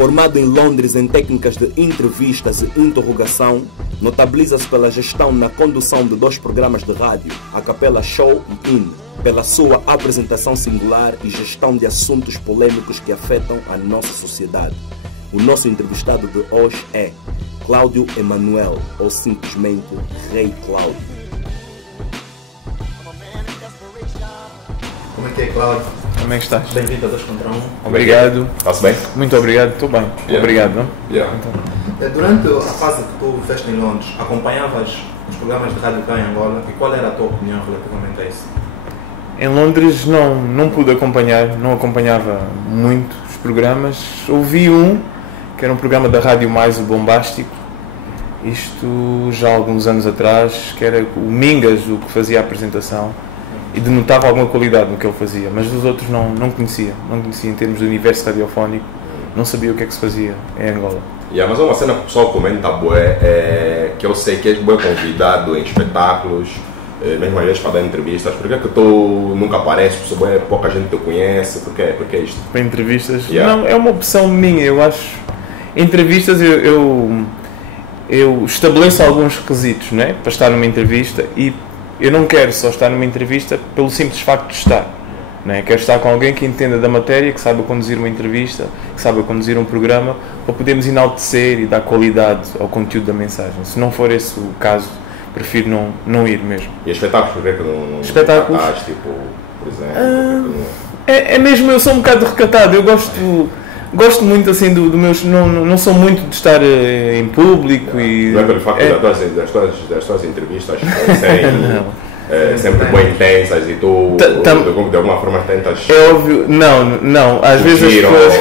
Formado em Londres em técnicas de entrevistas e interrogação, notabiliza-se pela gestão na condução de 2 programas de rádio, A Capella Show e In, pela sua apresentação singular e gestão de assuntos polêmicos que afetam a nossa sociedade. O nosso entrevistado de hoje é Cláudio Emanuel, ou simplesmente Rei Cláudio. Como é que é, Cláudio? Como é que estás? Bem-vindo a 2 contra 1. Obrigado. Está-se bem? Muito obrigado, estou bem. Yeah. Obrigado. Não? Yeah. Então. Durante a fase que tu viveste em Londres, acompanhavas os programas de rádio cá em Angola e qual era a tua opinião relativamente a isso? Em Londres não pude acompanhar, não acompanhava muito os programas. Ouvi que era um programa da Rádio Mais, o Bombástico, isto já há alguns anos atrás, que era o Mingas, o que fazia a apresentação, e denotava alguma qualidade no que ele fazia, mas dos outros não conhecia em termos de universo radiofónico, não sabia o que é que se fazia em Angola. Mas é uma cena que o pessoal comenta, que eu sei que és bem convidado em espetáculos, mesmo às vezes para dar entrevistas. Por que é que tu nunca apareces? Pouca gente te conhece, por que é isto? Para entrevistas? Yeah. Não, é uma opção minha, eu acho. Entrevistas eu estabeleço alguns requisitos, não é? Para estar numa entrevista, e eu não quero só estar numa entrevista pelo simples facto de estar, não é? Quero estar com alguém que entenda da matéria, que saiba conduzir uma entrevista, que saiba conduzir um programa, para podermos enaltecer e dar qualidade ao conteúdo da mensagem. Se não for esse o caso, prefiro não ir mesmo. E espetáculos, por que é que não espetáculos? Estás, tipo, por exemplo? É mesmo, eu sou um bocado recatado, eu gosto muito assim do meu. Não sou muito de estar em público. E não é pelo facto das tuas entrevistas serem sempre bem intensas e tu de alguma forma tentas. É óbvio, não, às vezes as pessoas.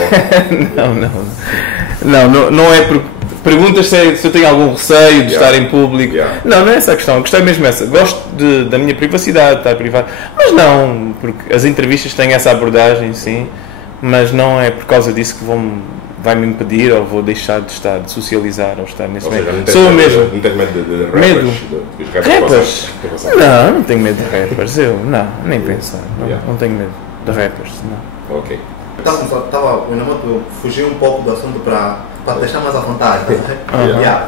não é porque perguntas se eu tenho algum receio de estar em público. Não é essa a questão, a questão é mesmo essa. Gosto da minha privacidade, de estar privado, mas não, porque as entrevistas têm essa abordagem, sim. Mas não é por causa disso que vai-me impedir ou vou deixar de estar, de socializar ou estar nesse meio. Sou mesmo. Não tens medo de rappers? Medo? Rappers? Não tenho medo de rappers. Nem pensar. Não tenho medo de rappers. Não. Ok. O Inamoto fugiu um pouco do assunto para deixar mais à vontade.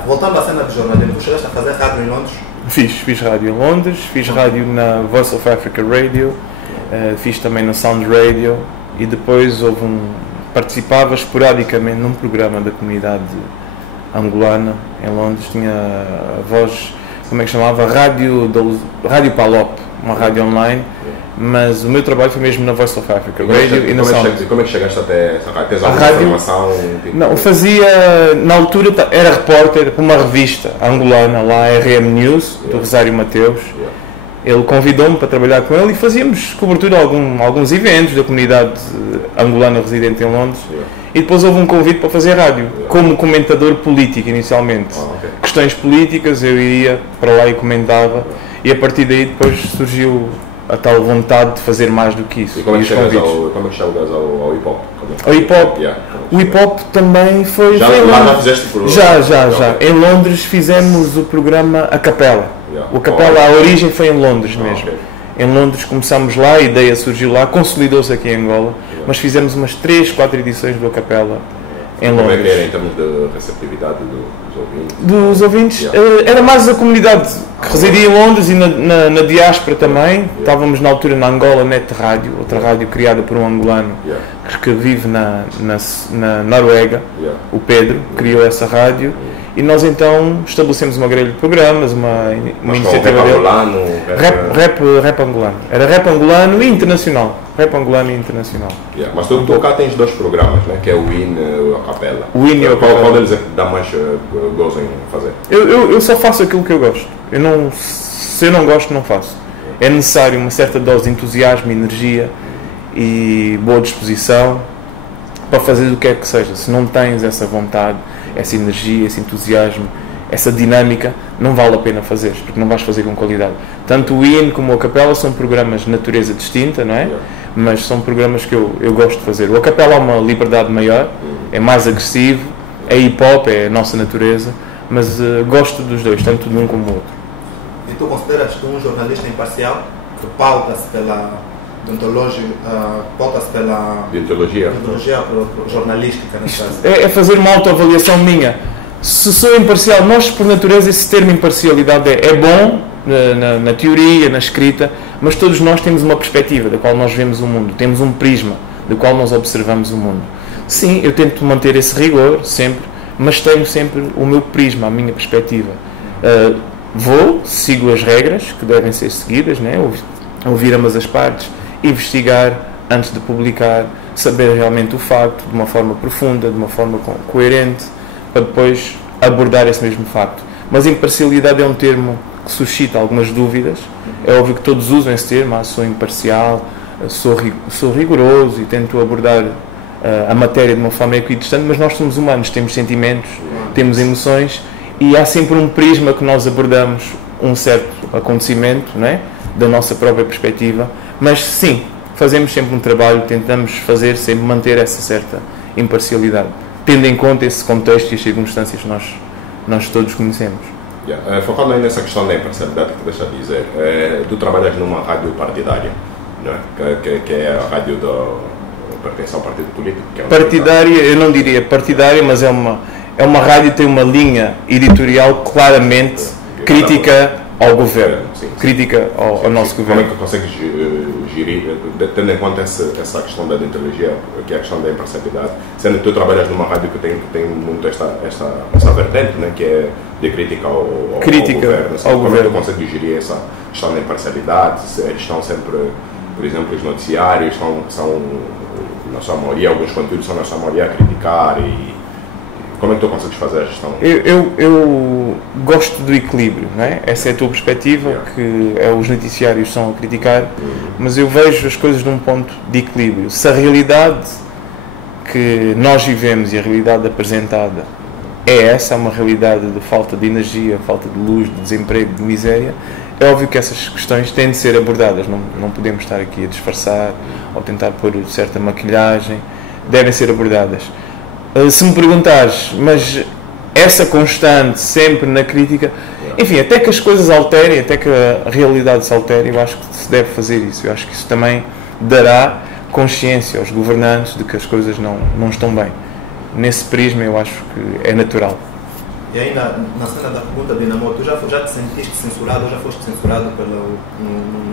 Voltando à cena de jornalismo, tu chegaste a fazer rádio em Londres? Fiz rádio em Londres, fiz rádio na Voice of Africa Radio, fiz também na Sound Radio. E depois participava esporadicamente num programa da comunidade angolana em Londres, tinha a voz, como é que chamava? Rádio Palop, uma rádio online, mas o meu trabalho foi mesmo na Voice of Africa Radio e na Sound. Como é que chegaste até essa rádio? Informação? Não, fazia, na altura era repórter para uma revista angolana, lá RM News, do Rosário Mateus. Ele convidou-me para trabalhar com ele e fazíamos cobertura a alguns eventos da comunidade angolana residente em Londres. E depois houve um convite para fazer rádio, como comentador político inicialmente. Questões políticas, eu iria para lá e comentava, e a partir daí depois surgiu a tal vontade de fazer mais do que isso. E como é que chegas ao hip-hop? Ao hip-hop? O hip-hop também foi... Já fizeste por... Já. Em Londres fizemos o programa A Capella. O Capella, a origem foi em Londres mesmo. Em Londres começamos lá, a ideia surgiu lá, consolidou-se aqui em Angola, mas fizemos umas 3, 4 edições do A Capella em Londres. Como é que era em termos de receptividade dos ouvintes? Dos ouvintes? Era mais a comunidade que residia em Londres e na diáspora também. Estávamos na altura na Angola Net Rádio, outra rádio criada por um angolano que vive na Noruega, o Pedro, criou essa rádio. E nós então estabelecemos uma grelha de programas, uma iniciativa dele. Rap angolano. Era rap angolano e internacional. Rap angolano e internacional. Mas tu cá tens 2 programas, né? Que é o In e a Capella. O In e a Capella. Qual deles é que dá mais gozo em fazer? Eu só faço aquilo que eu gosto. Se eu não gosto, não faço. É necessário uma certa dose de entusiasmo, energia e boa disposição para fazer o que é que seja. Se não tens essa vontade, essa energia, esse entusiasmo, essa dinâmica, não vale a pena fazer, porque não vais fazer com qualidade. Tanto o IN como o A Capella são programas de natureza distinta, não é? Mas são programas que eu gosto de fazer. O A Capella há uma liberdade maior, é mais agressivo, é hip-hop, é a nossa natureza, mas gosto dos dois, tanto de um como do outro. E tu consideras-te um jornalista imparcial que pauta-se volta-se pela Deontologia jornalística, nesse caso. É fazer uma autoavaliação minha. Se sou imparcial, nós por natureza esse termo imparcialidade é bom na teoria, na escrita, mas todos nós temos uma perspectiva da qual nós vemos o mundo, temos um prisma do qual nós observamos o mundo. Sim, eu tento manter esse rigor sempre, mas tenho sempre o meu prisma, a minha perspectiva. Sigo as regras que devem ser seguidas, né? Ouvir ambas as partes, investigar antes de publicar, saber realmente o facto de uma forma profunda, de uma forma coerente, para depois abordar esse mesmo facto. Mas imparcialidade é um termo que suscita algumas dúvidas. É óbvio que todos usam esse termo, sou imparcial, sou rigoroso e tento abordar a matéria de uma forma equidistante, mas nós somos humanos, temos sentimentos, temos emoções e há sempre um prisma que nós abordamos um certo acontecimento, não é? Da nossa própria perspectiva, mas sim, fazemos sempre um trabalho, tentamos sempre manter essa certa imparcialidade, tendo em conta esse contexto e as circunstâncias que nós todos conhecemos. Focando aí nessa questão da imparcialidade que tu deixa de dizer, tu trabalhas numa rádio partidária, não é? Que é a rádio pertence ao partido político? Que é partidária, eu não diria partidária, mas é uma rádio que tem uma linha editorial claramente crítica ao governo, crítica ao nosso governo. Como é que consegues gerir, tendo em conta essa questão da deontologia, que é a questão da imparcialidade, sendo que tu trabalhas numa rádio que tem muito essa vertente, né, que é de crítica ao governo. Como é que tu consegues gerir essa questão da imparcialidade? Eles estão sempre, por exemplo, os noticiários são na sua maioria, alguns conteúdos são na sua maioria a criticar e como é que tu consegues fazer a gestão? Eu gosto do equilíbrio, não é? Essa é a tua perspectiva, que os noticiários são a criticar, mas eu vejo as coisas de um ponto de equilíbrio. Se a realidade que nós vivemos e a realidade apresentada é uma realidade de falta de energia, falta de luz, de desemprego, de miséria, é óbvio que essas questões têm de ser abordadas, não podemos estar aqui a disfarçar ou tentar pôr certa maquilhagem, devem ser abordadas. Se me perguntares, mas essa constante sempre na crítica, enfim, até que as coisas alterem, até que a realidade se altere, eu acho que se deve fazer isso. Eu acho que isso também dará consciência aos governantes de que as coisas não estão bem. Nesse prisma eu acho que é natural. E ainda na cena da pergunta, Dinamo, tu já te sentiste censurado ou já foste censurado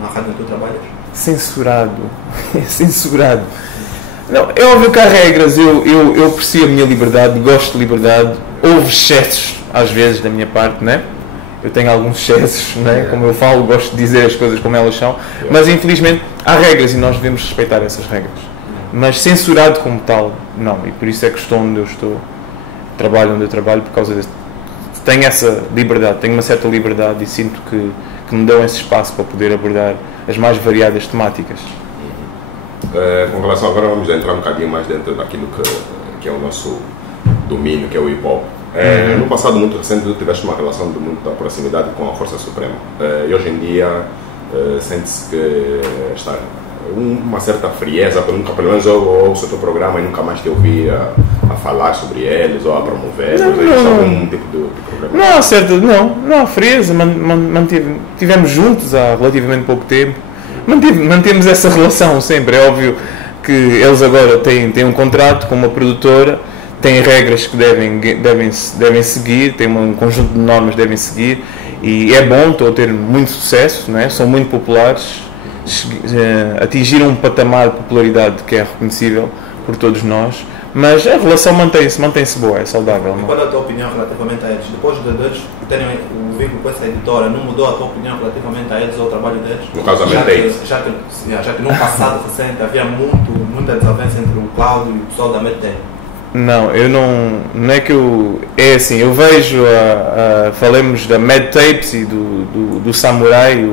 na rádio onde tu trabalhas? Censurado? Censurado. Não, é óbvio que há regras, eu aprecio a minha liberdade, gosto de liberdade, houve excessos às vezes da minha parte, né? Eu tenho alguns excessos, né? Como eu falo, gosto de dizer as coisas como elas são, mas infelizmente há regras e nós devemos respeitar essas regras. Mas censurado como tal, não, e por isso é que estou onde eu estou, trabalho onde eu trabalho, por causa disso. Tenho essa liberdade, tenho uma certa liberdade e sinto que me dão esse espaço para poder abordar as mais variadas temáticas. Com relação agora, vamos entrar um bocadinho mais dentro daquilo que é o nosso domínio, que é o hip-hop. No passado muito recente, tu tiveste uma relação de muita proximidade com a Força Suprema. E hoje em dia, sente-se que está uma certa frieza, pelo menos eu ouço o teu programa e nunca mais te ouvi a falar sobre eles ou a promover. Algum tipo de problema? Não há frieza. Tivemos juntos há relativamente pouco tempo. Mantemos essa relação sempre. É óbvio que eles agora têm um contrato com uma produtora, têm regras que devem seguir, têm um conjunto de normas que devem seguir e é bom, estou a ter muito sucesso, não é? São muito populares, atingiram um patamar de popularidade que é reconhecível por todos nós, mas a relação mantém-se boa, é saudável. E qual é a tua opinião relativamente a eles? Depois de eles terem o vínculo com essa editora, não mudou a tua opinião relativamente a eles ou ao trabalho deles? No caso, já que no passado recente havia muita desavença entre o Cláudio e o pessoal da Medtape. Não, eu não é que eu... É assim, eu vejo, falemos da Medtapes e do Samurai,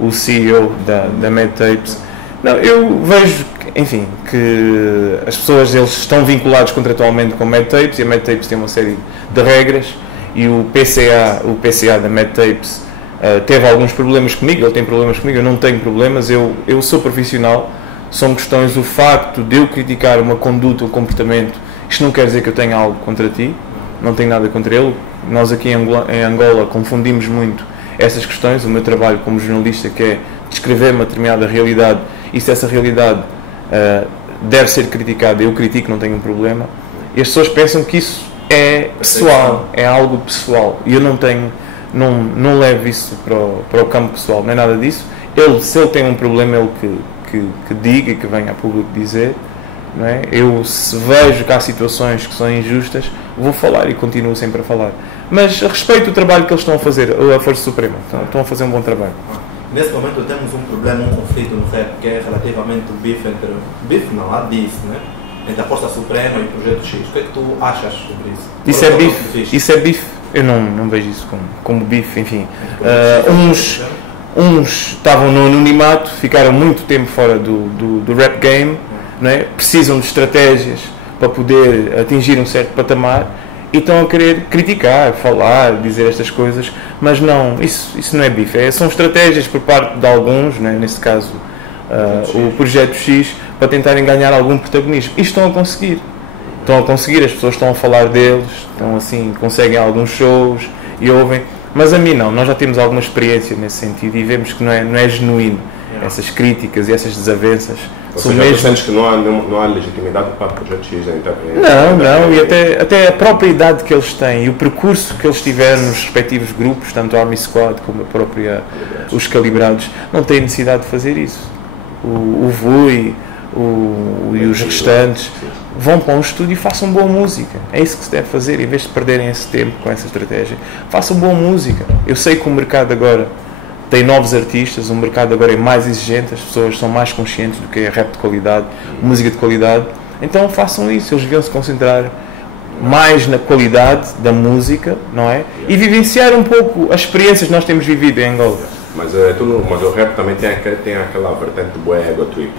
o CEO da Medtapes. Não, eu vejo, enfim, que as pessoas, eles estão vinculados contratualmente com a Medtapes e a Medtapes tem uma série de regras e o PCA da Medtapes teve alguns problemas comigo, ele tem problemas comigo, eu não tenho problemas, eu sou profissional, são questões, o facto de eu criticar uma conduta, um comportamento, isto não quer dizer que eu tenha algo contra ti, não tenho nada contra ele. Nós aqui em Angola confundimos muito essas questões. O meu trabalho como jornalista, que é descrever uma determinada realidade e se essa realidade deve ser criticada, eu critico, não tenho um problema, e as pessoas pensam que isso é pessoal, é algo pessoal, e eu não levo isso para o campo pessoal, não é nada disso. Se ele tem um problema, ele que diga, que venha a público dizer, não é? Eu, se vejo que há situações que são injustas, vou falar e continuo sempre a falar, mas respeito o trabalho que eles estão a fazer, a Força Suprema, estão a fazer um bom trabalho. Nesse momento temos um problema, um conflito no rap, que é relativamente o bife entre... Bife não, há disso, né? Entre a Força Suprema e o Projeto X. O que é que tu achas sobre isso? Isso é bife? Eu não vejo isso como bife, enfim. Uns estavam no anonimato, ficaram muito tempo fora do rap game, não é? Precisam de estratégias para poder atingir um certo patamar e estão a querer criticar, falar, dizer estas coisas, mas não, isso não é bife, são estratégias por parte de alguns, não é? Neste caso o Projeto X, para tentarem ganhar algum protagonismo, e estão a conseguir, as pessoas estão a falar deles, estão assim, conseguem alguns shows e ouvem, mas a mim não, nós já temos alguma experiência nesse sentido e vemos que não é genuíno essas críticas e essas desavenças. Ou seja, tu sentes que não há legitimidade para o Projeto X? Não, e até a própria idade que eles têm e o percurso que eles tiveram nos respectivos grupos, tanto a Army Squad como os Calibrados, não têm necessidade de fazer isso. O Vui e os restantes vão para um estúdio e façam boa música. É isso que se deve fazer, em vez de perderem esse tempo com essa estratégia. Façam boa música. Eu sei que o mercado agora tem novos artistas, o mercado agora é mais exigente, as pessoas são mais conscientes do que é rap de qualidade, música de qualidade, então façam isso, eles deviam se concentrar mais na qualidade da música, não é? E vivenciar um pouco as experiências que nós temos vivido em Angola. Mas o rap também tem aquela vertente boa ego trip.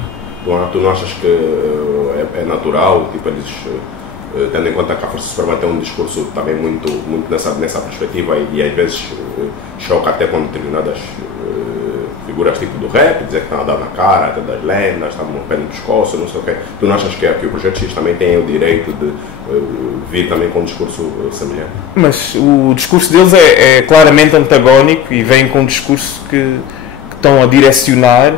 Tu não achas que é natural, tipo, eles, tendo em conta que a Força Suprema tem um discurso também muito nessa perspectiva e às vezes choca até com determinadas figuras tipo do rap, dizer que estão a dar na cara, até das lendas, estão no pé no pescoço, não sei o quê. Tu não achas que o Projeto X também tem o direito de vir também com um discurso semelhante? Mas o discurso deles é claramente antagónico e vem com um discurso que estão a direcionar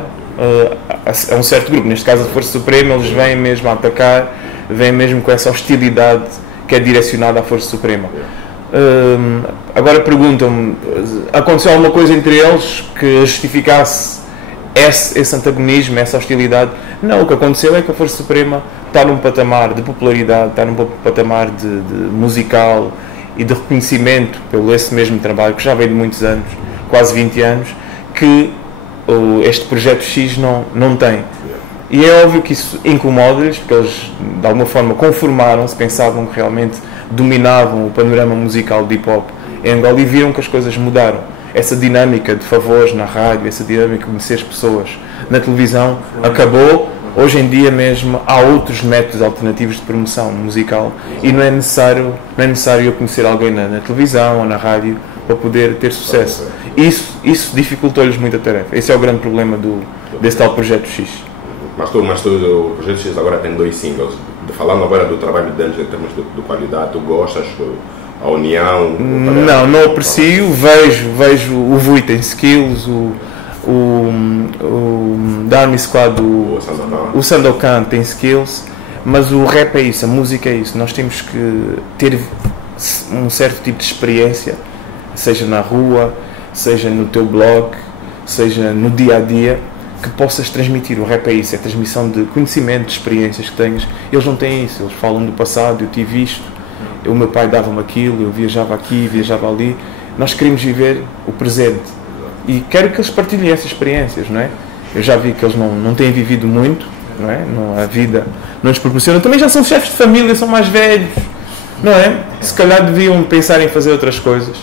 a um certo grupo, neste caso a Força Suprema, eles vêm mesmo a atacar, vêm mesmo com essa hostilidade que é direcionada à Força Suprema. Agora perguntam-me, aconteceu alguma coisa entre eles que justificasse esse antagonismo, essa hostilidade? Não, o que aconteceu é que a Força Suprema está num patamar de popularidade, está num patamar de musical e de reconhecimento pelo esse mesmo trabalho, que já vem de muitos anos, quase 20 anos, que este Projeto X não tem. E é óbvio que isso incomoda-lhes, porque eles de alguma forma conformaram-se, pensavam que realmente dominavam o panorama musical de hip-hop em Angola e viram que as coisas mudaram. Essa dinâmica de favores na rádio, essa dinâmica de conhecer as pessoas na televisão acabou. Hoje em dia mesmo há outros métodos alternativos de promoção musical e não é necessário eu conhecer alguém na televisão ou na rádio para poder ter sucesso. Isso dificultou-lhes muito a tarefa. Esse é o grande problema desse tal Projeto X. Mas o Projeto X agora tem 2 singles. Falando agora do trabalho deles em termos de qualidade, tu gostas? A união? Não aprecio. Vejo o Vui tem skills, o Army Squad, o Sandokan tem skills, mas o rap é isso, a música é isso. Nós temos que ter um certo tipo de experiência, seja na rua, seja no teu blog, seja no dia a dia, que possas transmitir. O rap é isso, é a transmissão de conhecimento, de experiências que tens. Eles não têm isso, eles falam do passado, eu tive isto, o meu pai dava-me aquilo, eu viajava aqui, viajava ali. Nós queremos viver o presente e quero que eles partilhem essas experiências, não é? Eu já vi que eles não têm vivido muito, não é? A vida não lhes proporciona. Também já são chefes de família, são mais velhos, não é? Se calhar deviam pensar em fazer outras coisas,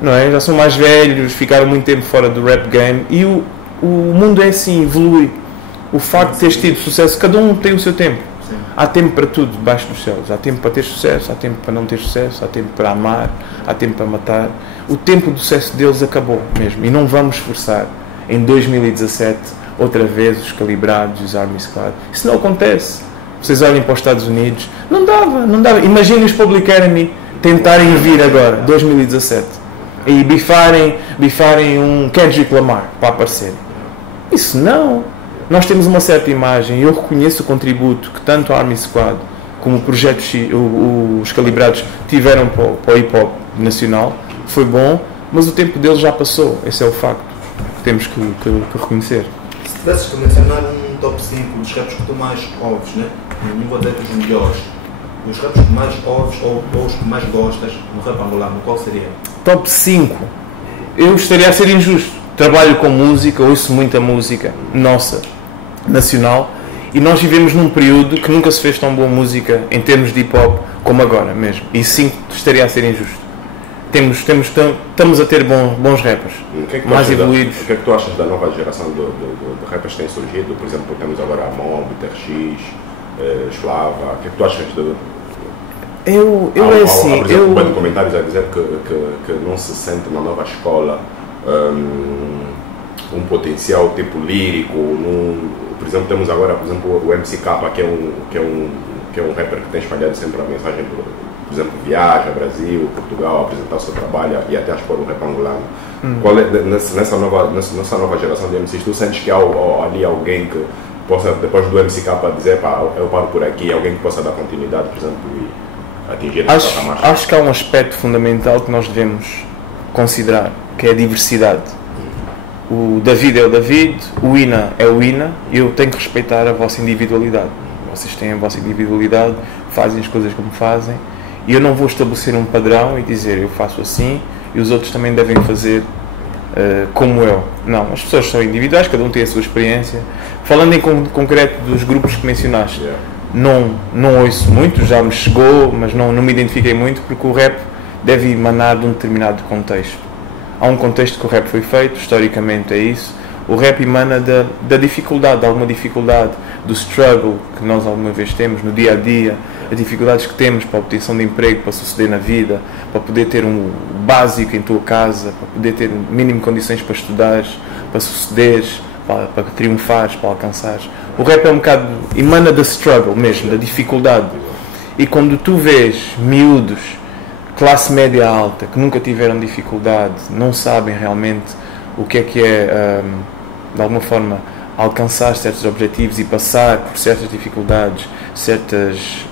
não é? Já são mais velhos, ficaram muito tempo fora do rap game e o mundo é assim, evolui. O facto de teres tido sucesso, cada um tem o seu tempo. Há tempo para tudo debaixo dos céus. Há tempo para ter sucesso, há tempo para não ter sucesso, há tempo para amar, há tempo para matar. O tempo do sucesso deles acabou mesmo. E não vamos forçar em 2017 outra vez os Calibrados, os Army Squad. Isso não acontece. Vocês olhem para os Estados Unidos. Não dava. Imaginem os Public Enemy tentarem vir agora, 2017, e bifarem um Kendrick Lamar para aparecer. Isso não. nós temos uma certa imagem, eu reconheço o contributo que tanto a Army Squad como o Projeto X, os Calibrados tiveram para o hip-hop nacional, foi bom, mas o tempo deles já passou, esse é o facto que temos que reconhecer. Se tivesses que mencionar um top 5 dos raps que tu mais ouves, né? Não vou dizer os melhores, os raps que mais ouves ou os que mais gostas no rap angolano, qual seria? Top 5, eu estaria a ser injusto. Trabalho com música, ouço muita música nossa, nacional, e nós vivemos num período que nunca se fez tão boa música em termos de hip hop como agora mesmo. E sim, estaria a ser injusto. Estamos a ter bons rappers, mais evoluídos. O que é que tu achas da nova geração de rappers que tem surgido? Por exemplo, temos agora a Mob, TRX, Slava. O que é que tu achas de... Por exemplo, de comentários a dizer que não se sente na nova escola um potencial tipo lírico. Por exemplo, temos agora, por exemplo, o MCK, que é um rapper que tem espalhado sempre a mensagem, por exemplo, viaja Brasil, Portugal, apresentar o seu trabalho e até expor o rap angolano. Qual é, nessa nova geração de MCs, tu sentes que há ali alguém que possa, depois do MCK, dizer, pá, eu paro por aqui, alguém que possa dar continuidade, por exemplo, e atingir essa patamar? Acho que há um aspecto fundamental que nós devemos considerar, que é a diversidade. O David é o David, o Ina é o Ina, e eu tenho que respeitar a vossa individualidade. Vocês têm a vossa individualidade, fazem as coisas como fazem, e eu não vou estabelecer um padrão e dizer eu faço assim e os outros também devem fazer como eu. Não, as pessoas são individuais, cada um tem a sua experiência. Falando em concreto dos grupos que mencionaste, não ouço muito, já me chegou, mas não me identifiquei muito, porque o rap deve emanar de um determinado contexto. Há um contexto que o rap foi feito, historicamente é isso. O rap emana da dificuldade, de alguma dificuldade, do struggle que nós alguma vez temos no dia a dia, as dificuldades que temos para a obtenção de emprego, para suceder na vida, para poder ter um básico em tua casa, para poder ter um mínimo de condições para estudares, para sucederes, para triunfares, para alcançares. O rap é um bocado, emana da struggle mesmo, da dificuldade. E quando tu vês miúdos, classe média alta, que nunca tiveram dificuldade, não sabem realmente o que é de alguma forma, alcançar certos objetivos e passar por certas dificuldades, certas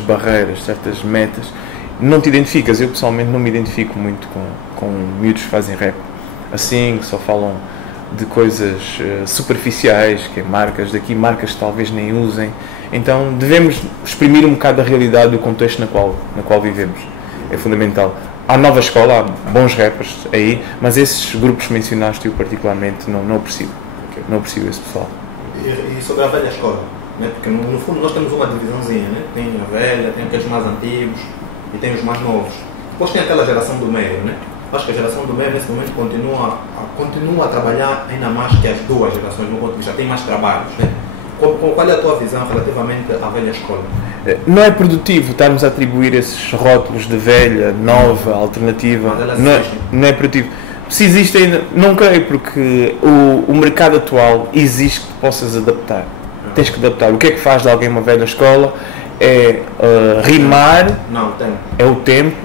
barreiras, certas metas, não te identificas. Eu pessoalmente não me identifico muito com miúdos que fazem rap assim, que só falam de coisas superficiais, que é marcas daqui, marcas que talvez nem usem. Então devemos exprimir um bocado a realidade do contexto na qual vivemos. É fundamental. Há nova escola, há bons rappers aí, mas esses grupos que mencionaste eu particularmente não aprecio. Não aprecio esse pessoal. E sobre a velha escola, né? Porque no fundo nós temos uma divisãozinha, né? Tem a velha, tem aqueles mais antigos e tem os mais novos. Depois tem aquela geração do meio, né? Acho que a geração do meio nesse momento continua a trabalhar ainda mais que as duas gerações, no ponto de vista, tem mais trabalhos, né? Qual é a tua visão relativamente à velha escola? Não é produtivo estarmos a atribuir esses rótulos de velha, nova, alternativa. Não é produtivo. Se existe ainda, não creio, porque o mercado atual exige que possas adaptar. Tens que adaptar. O que é que faz de alguém uma velha escola? É rimar, é o tempo.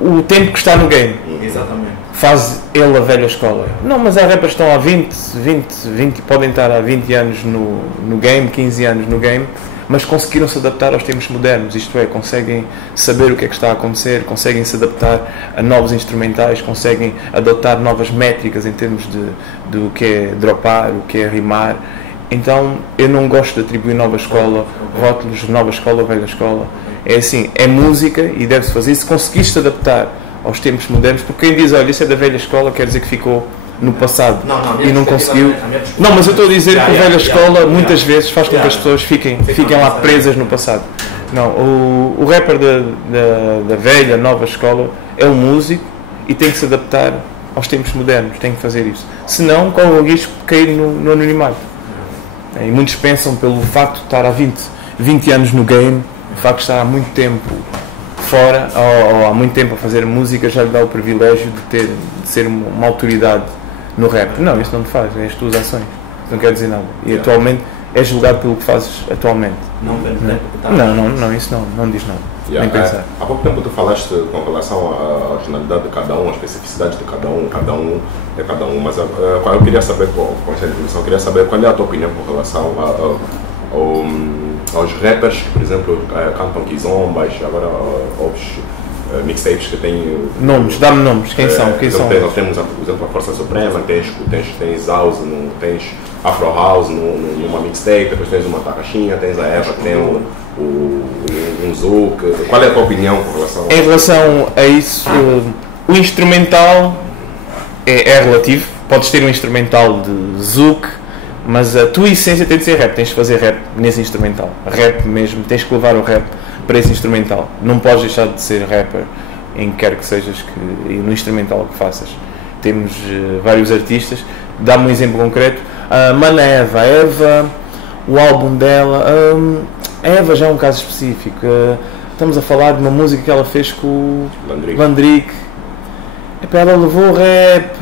O tempo que está no game. Exatamente. Faz ele a velha escola. Não, mas há rappers que estão há 20, podem estar há 20 anos no game, 15 anos no game, mas conseguiram se adaptar aos tempos modernos, isto é, conseguem saber o que é que está a acontecer, conseguem se adaptar a novos instrumentais, conseguem adotar novas métricas em termos do que é dropar, o que é rimar. Então eu não gosto de atribuir nova escola, rótulos de nova escola, velha escola. É assim, é música e deve-se fazer. Se conseguiste adaptar aos tempos modernos, porque quem diz, olha, isso é da velha escola, quer dizer que ficou no passado e não conseguiu. Não, mas eu estou a dizer que a velha escola muitas vezes faz com que as pessoas fiquem lá presas no passado. Não, o rapper da velha, nova escola é um músico e tem que se adaptar aos tempos modernos, tem que fazer isso. Senão, corre o risco de cair no anonimato. E muitos pensam, pelo facto de estar há 20 anos no game, o facto de estar há muito tempo fora, ou há muito tempo a fazer música, já lhe dá o privilégio de ser uma autoridade no rap. Não, isso não te faz, é as tuas ações. Isso não quer dizer nada. E atualmente és julgado pelo que fazes atualmente. Não, isso não diz nada. Nem pensar. Há pouco tempo tu falaste com relação à originalidade de cada um, à especificidade de cada um, mas eu queria saber, com essa introdução, eu queria saber qual é a tua opinião com relação aos rappers que, por exemplo, cantam quizombas, agora aos mixtapes que têm... Nomes, dá-me nomes, quem são? Nós temos, por exemplo, a Força Suprema, tens House, tens Afro House numa mixtape, depois tens uma Tarraxinha, tens a Eva, que tem um Zouk. Qual é a tua opinião com relação Em relação a isso, o instrumental é relativo. Podes ter um instrumental de Zouk, mas a tua essência tem de ser rap. Tens de fazer rap nesse instrumental. Rap mesmo, tens que levar o rap para esse instrumental. Não podes deixar de ser rapper em que quer que sejas e no instrumental que faças. Temos vários artistas. Dá-me um exemplo concreto. Mana Eva, o álbum dela, a Eva já é um caso específico. Estamos a falar de uma música que ela fez com o Landrick. Ela levou o rap,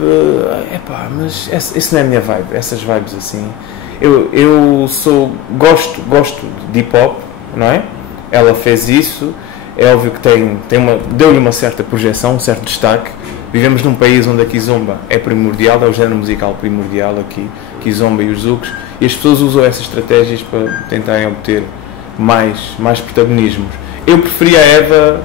mas esse não é a minha vibe, essas vibes assim. Eu gosto de hip hop, não é? Ela fez isso, é óbvio que deu-lhe uma certa projeção, um certo destaque. Vivemos num país onde a kizomba é primordial, é o género musical primordial aqui, kizomba e os zoukos, e as pessoas usam essas estratégias para tentarem obter mais protagonismos. Eu preferia a Eva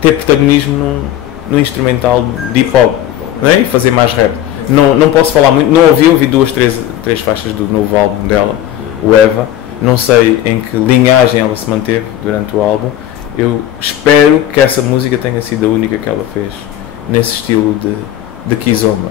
ter protagonismo no instrumental de hip hop, não é? E fazer mais rap. Não posso falar muito, não ouvi 2, 3 faixas do novo álbum dela, o Eva. Não sei em que linhagem ela se manteve durante o álbum. Eu espero que essa música tenha sido a única que ela fez nesse estilo de kizomba,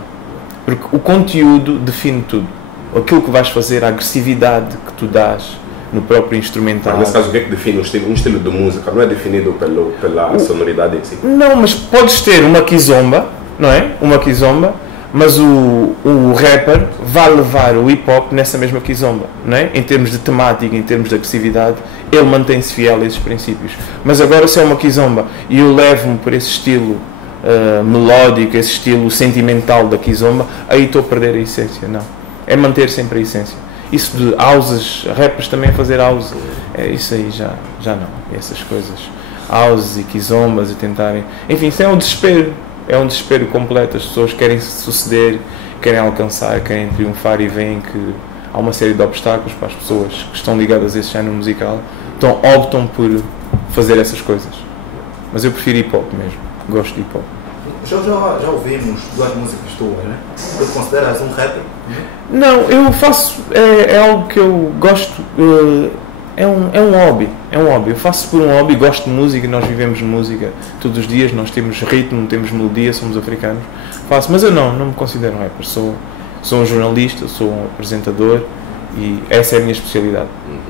porque o conteúdo define tudo. Aquilo que vais fazer, a agressividade que tu dás no próprio instrumental. Nesse caso, o que é que define um estilo de música? Não é definido pela sonoridade em si? Não, mas podes ter uma kizomba, não é? Uma kizomba, mas o rapper vai levar o hip hop nessa mesma kizomba, não é? Em termos de temática, em termos de agressividade, ele mantém-se fiel a esses princípios. Mas agora, se é uma kizomba e eu levo-me por esse estilo melódico, esse estilo sentimental da kizomba, aí estou a perder a essência. Não, é manter sempre a essência. Isso de houses, rappers também fazer house, isso aí já não, essas coisas, houses e kizombas e tentarem, enfim, isso é um desespero completo. As pessoas querem suceder, querem alcançar, querem triunfar, e veem que há uma série de obstáculos para as pessoas que estão ligadas a esse género musical, então optam por fazer essas coisas. Mas eu prefiro hip hop mesmo, gosto de hip hop. Já ouvimos 2 músicas tuas, né? Tu consideras um rapper? Não, eu faço, é algo que eu gosto, é um hobby, eu faço por um hobby, gosto de música, nós vivemos música todos os dias, nós temos ritmo, temos melodia, somos africanos, mas eu não me considero um rapper, sou um jornalista, sou um apresentador e essa é a minha especialidade.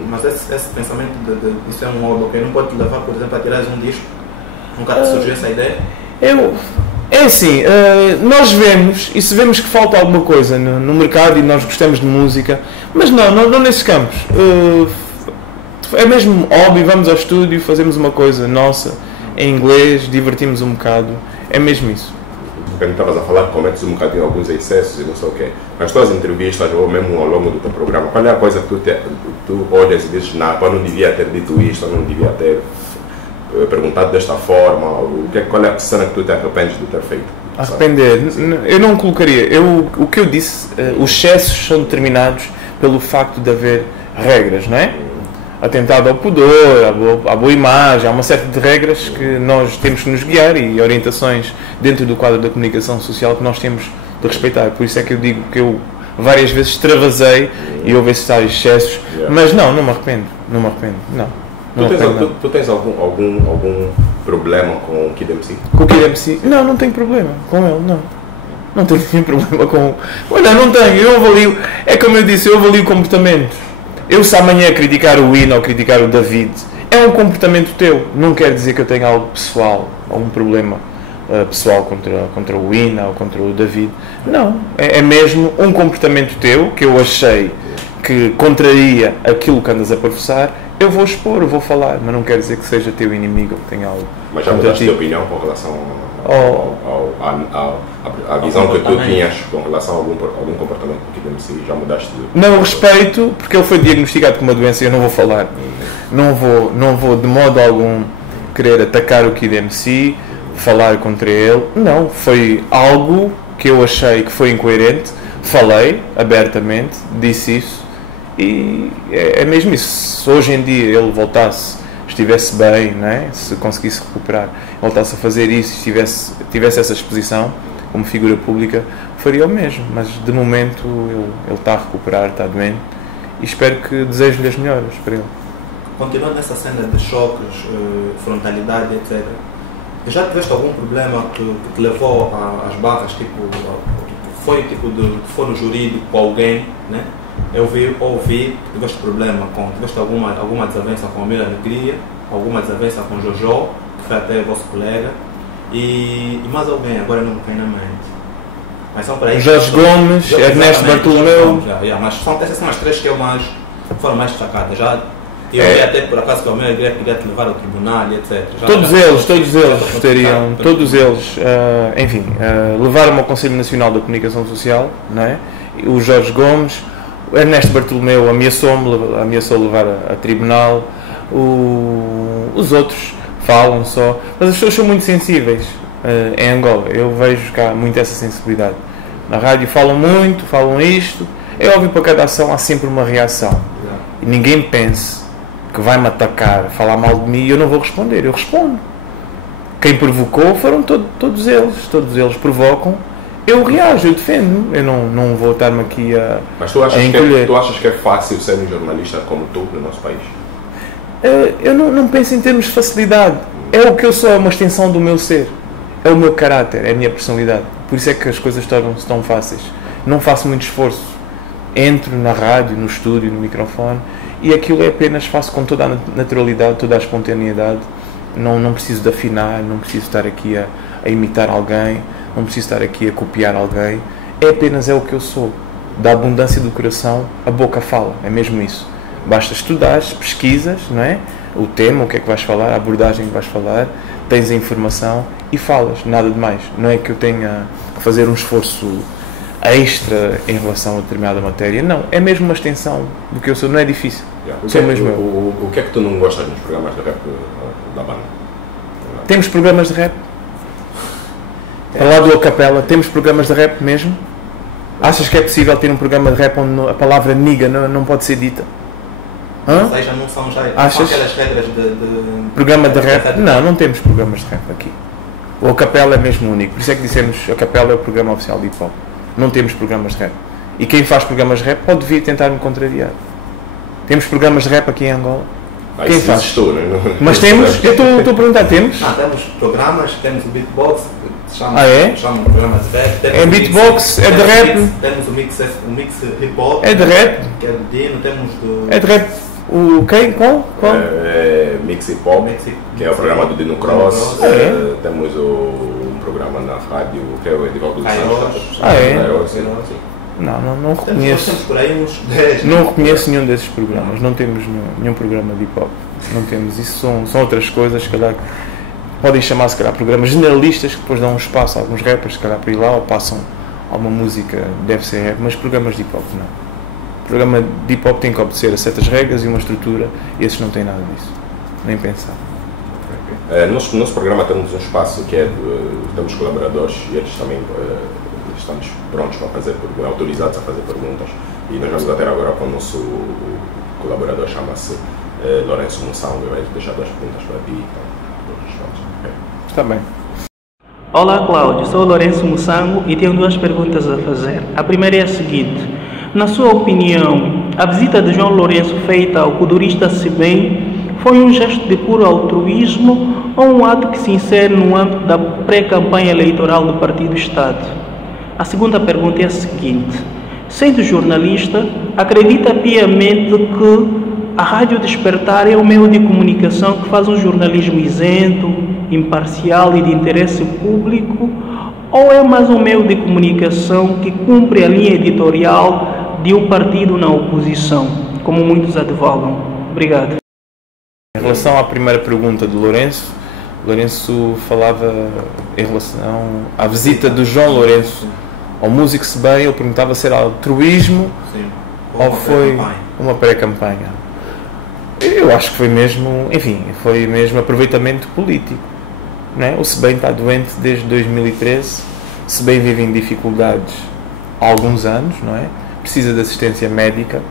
Mas esse pensamento de isso é um hobby, ok? Não pode te levar, por exemplo, a tirar um disco? Nunca te surgiu essa ideia? É assim, nós vemos, e se vemos que falta alguma coisa no mercado e nós gostamos de música, mas não nesses campos. É mesmo hobby, vamos ao estúdio, fazemos uma coisa nossa, em inglês, divertimos um bocado, é mesmo isso. Porque estavas a falar que cometes um bocadinho alguns excessos e não sei o quê. Nas tuas entrevistas ou mesmo ao longo do teu programa, qual é a coisa que tu olhas e dizes, eu não devia ter dito isto, eu não devia ter perguntado desta forma, qual é a cena que tu te arrependes de ter feito? Arrepender? Eu não colocaria. O que eu disse, os excessos são determinados pelo facto de haver regras, não é? Atentado ao pudor, à boa imagem, há uma série de regras que nós temos que nos guiar e orientações dentro do quadro da comunicação social que nós temos de respeitar. Por isso é que eu digo que eu várias vezes extravasei e houve esses tais excessos, mas não me arrependo, não. Tu tens algum problema com o Kid MC? Com o Kid MC? Não tenho problema com ele, não tenho nenhum problema com... Não tenho, eu avalio, é como eu disse, eu avalio o comportamento. Eu, se amanhã criticar o Win ou criticar o David, é um comportamento teu, não quer dizer que eu tenha algo pessoal, algum problema pessoal contra o Win ou contra o David. Não, é mesmo um comportamento teu que eu achei que contraria aquilo que andas a professar. Eu vou expor, eu vou falar, mas não quer dizer que seja teu inimigo ou que tenha algo. Mas já mudaste de opinião com relação à visão que tu tinhas com relação a algum comportamento que temos, já mudaste de... Não, respeito, porque ele foi diagnosticado com uma doença e eu não vou falar. Não vou de modo algum querer atacar o Kid MC, falar contra ele. Não, foi algo que eu achei que foi incoerente. Falei abertamente, disse isso, e é mesmo isso. Se hoje em dia ele voltasse, estivesse bem, não é? Se conseguisse recuperar, voltasse a fazer isso, tivesse essa exposição como figura pública, faria o mesmo. Mas de momento ele está a recuperar, está doente, e espero que desejo-lhe as melhoras para ele. Continuando nessa cena de choques, frontalidade, etc. Já tiveste algum problema que te levou às barras, tipo, foi tipo de foro jurídico com alguém, né? Eu ouvi que tiveste problema tiveste alguma desavença com a Mira Alegria, alguma desavença com o Jojo, que foi até vosso colega, e mais alguém, agora não me cai na mente. Mas são para aí. Jorge Gomes, Ernesto Bartolomeu. Mas essas são as três que foram mais destacadas. Eu vi até por acaso que a Mira Alegria queria te levar ao tribunal e etc. Todos eles gostariam, enfim, levaram-me ao Conselho Nacional da Comunicação Social, não é? O Jorge Gomes, o Ernesto Bartolomeu ameaçou levar a tribunal, os outros falam só, mas as pessoas são muito sensíveis em Angola. Eu vejo cá muito essa sensibilidade. Na rádio falam muito, falam isto, é óbvio que para cada ação há sempre uma reação. E ninguém pense que vai-me atacar, falar mal de mim, e eu não vou responder, eu respondo. Quem provocou foram todos eles provocam, eu reajo, eu defendo, eu não vou estar-me aqui a Mas tu achas, encolher. tu achas que é fácil ser um jornalista como tu no nosso país? Eu não penso em termos de facilidade, é o que eu sou, é uma extensão do meu ser, é o meu caráter, é a minha personalidade, por isso é que as coisas tornam-se tão fáceis. Não faço muito esforço, entro na rádio, no estúdio, no microfone, e aquilo é apenas faço com toda a naturalidade, toda a espontaneidade. Não preciso de afinar, não preciso estar aqui a imitar alguém, não preciso estar aqui a copiar alguém. É apenas o que eu sou. Da abundância do coração, a boca fala, é mesmo isso. Basta estudar, pesquisas, não é? O tema, o que é que vais falar, a abordagem que vais falar, tens a informação e falas, nada de mais. Não é que eu tenha que fazer um esforço extra em relação a determinada matéria, não, é mesmo uma extensão do que eu sou, não é difícil. O que é que tu não gostas nos programas de rap da banda? Temos programas de rap? Para lá do Acapela, temos programas de rap mesmo? Achas que é possível ter um programa de rap onde a palavra nigga não pode ser dita? Ou seja, não são aquelas regras de programa de rap? Não temos programas de rap aqui. O Acapela é mesmo único, por isso é que dissemos Acapela é o programa oficial de hip hop. Não temos programas de rap. E quem faz programas de rap pode vir tentar me contrariar. Temos programas de rap aqui em Angola. Quem faz? Estou, não? Mas temos? Eu estou a perguntar, temos? Temos programas, temos o beatbox, chamam de programas de rap. É beatbox, é de rap. Temos o mix hip hop. É de rap. Que é do Dino, temos do... É de rap. O quem? Qual? É Mix Hip Hop, que é o programa do Dino Cross. Temos um programa na rádio, que é o Edivaldo dos Santos. Não reconheço. Não reconheço nenhum desses programas. Não temos nenhum programa de hip hop. Não temos. Isso são outras coisas, se calhar, podem chamar, se calhar, programas generalistas que depois dão um espaço a alguns rappers, se calhar, para ir lá, ou passam alguma música, deve ser rap, mas programas de hip hop não. O programa de hip hop tem que obedecer a certas regras e uma estrutura, e esses não têm nada disso. Nem pensar. No nosso programa temos um espaço que temos colaboradores e eles também estamos prontos para fazer perguntas, autorizados a fazer perguntas, e nós vamos até agora com o nosso colaborador, chama-se Lourenço Moção. Eu vou deixar 2 perguntas para ti, então está bem. Olá Cláudio, sou o Lourenço Moçango e tenho 2 perguntas a fazer. A primeira é a seguinte: na sua opinião, a visita de João Lourenço feita ao codurista Sibem foi um gesto de puro altruísmo ou um ato que se insere no âmbito da pré-campanha eleitoral do Partido Estado? A segunda pergunta é a seguinte: sendo jornalista, acredita piamente que a Rádio Despertar é um meio de comunicação que faz um jornalismo isento, imparcial e de interesse público, ou é mais um meio de comunicação que cumpre a linha editorial de um partido na oposição, como muitos advogam? Obrigado. Em relação à primeira pergunta do Lourenço falava em relação à visita do João Lourenço ao Músico Sebem. Ele perguntava se era altruísmo ou foi uma pré-campanha. Eu acho que foi mesmo, enfim, foi mesmo aproveitamento político, não é? O SEBEM está doente desde 2013, o SEBEM vive em dificuldades há alguns anos, não é? Precisa de assistência médica,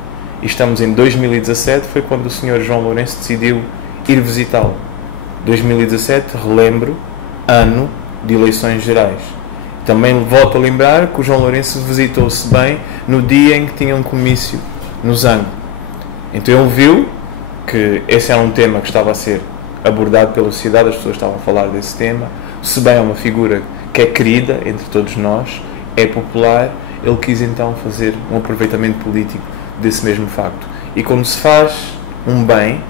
e estamos em 2017, foi quando o Sr. João Lourenço decidiu ir visitá-lo. 2017, relembro, ano de eleições gerais. Também volto a lembrar que o João Lourenço visitou o SEBEM no dia em que tinha um comício no Zango. Então ele viu que esse era um tema que estava a ser abordado pela sociedade, as pessoas estavam a falar desse tema. O SEBEM é uma figura que é querida entre todos nós, é popular. Ele quis então fazer um aproveitamento político desse mesmo facto. E quando se faz um bem,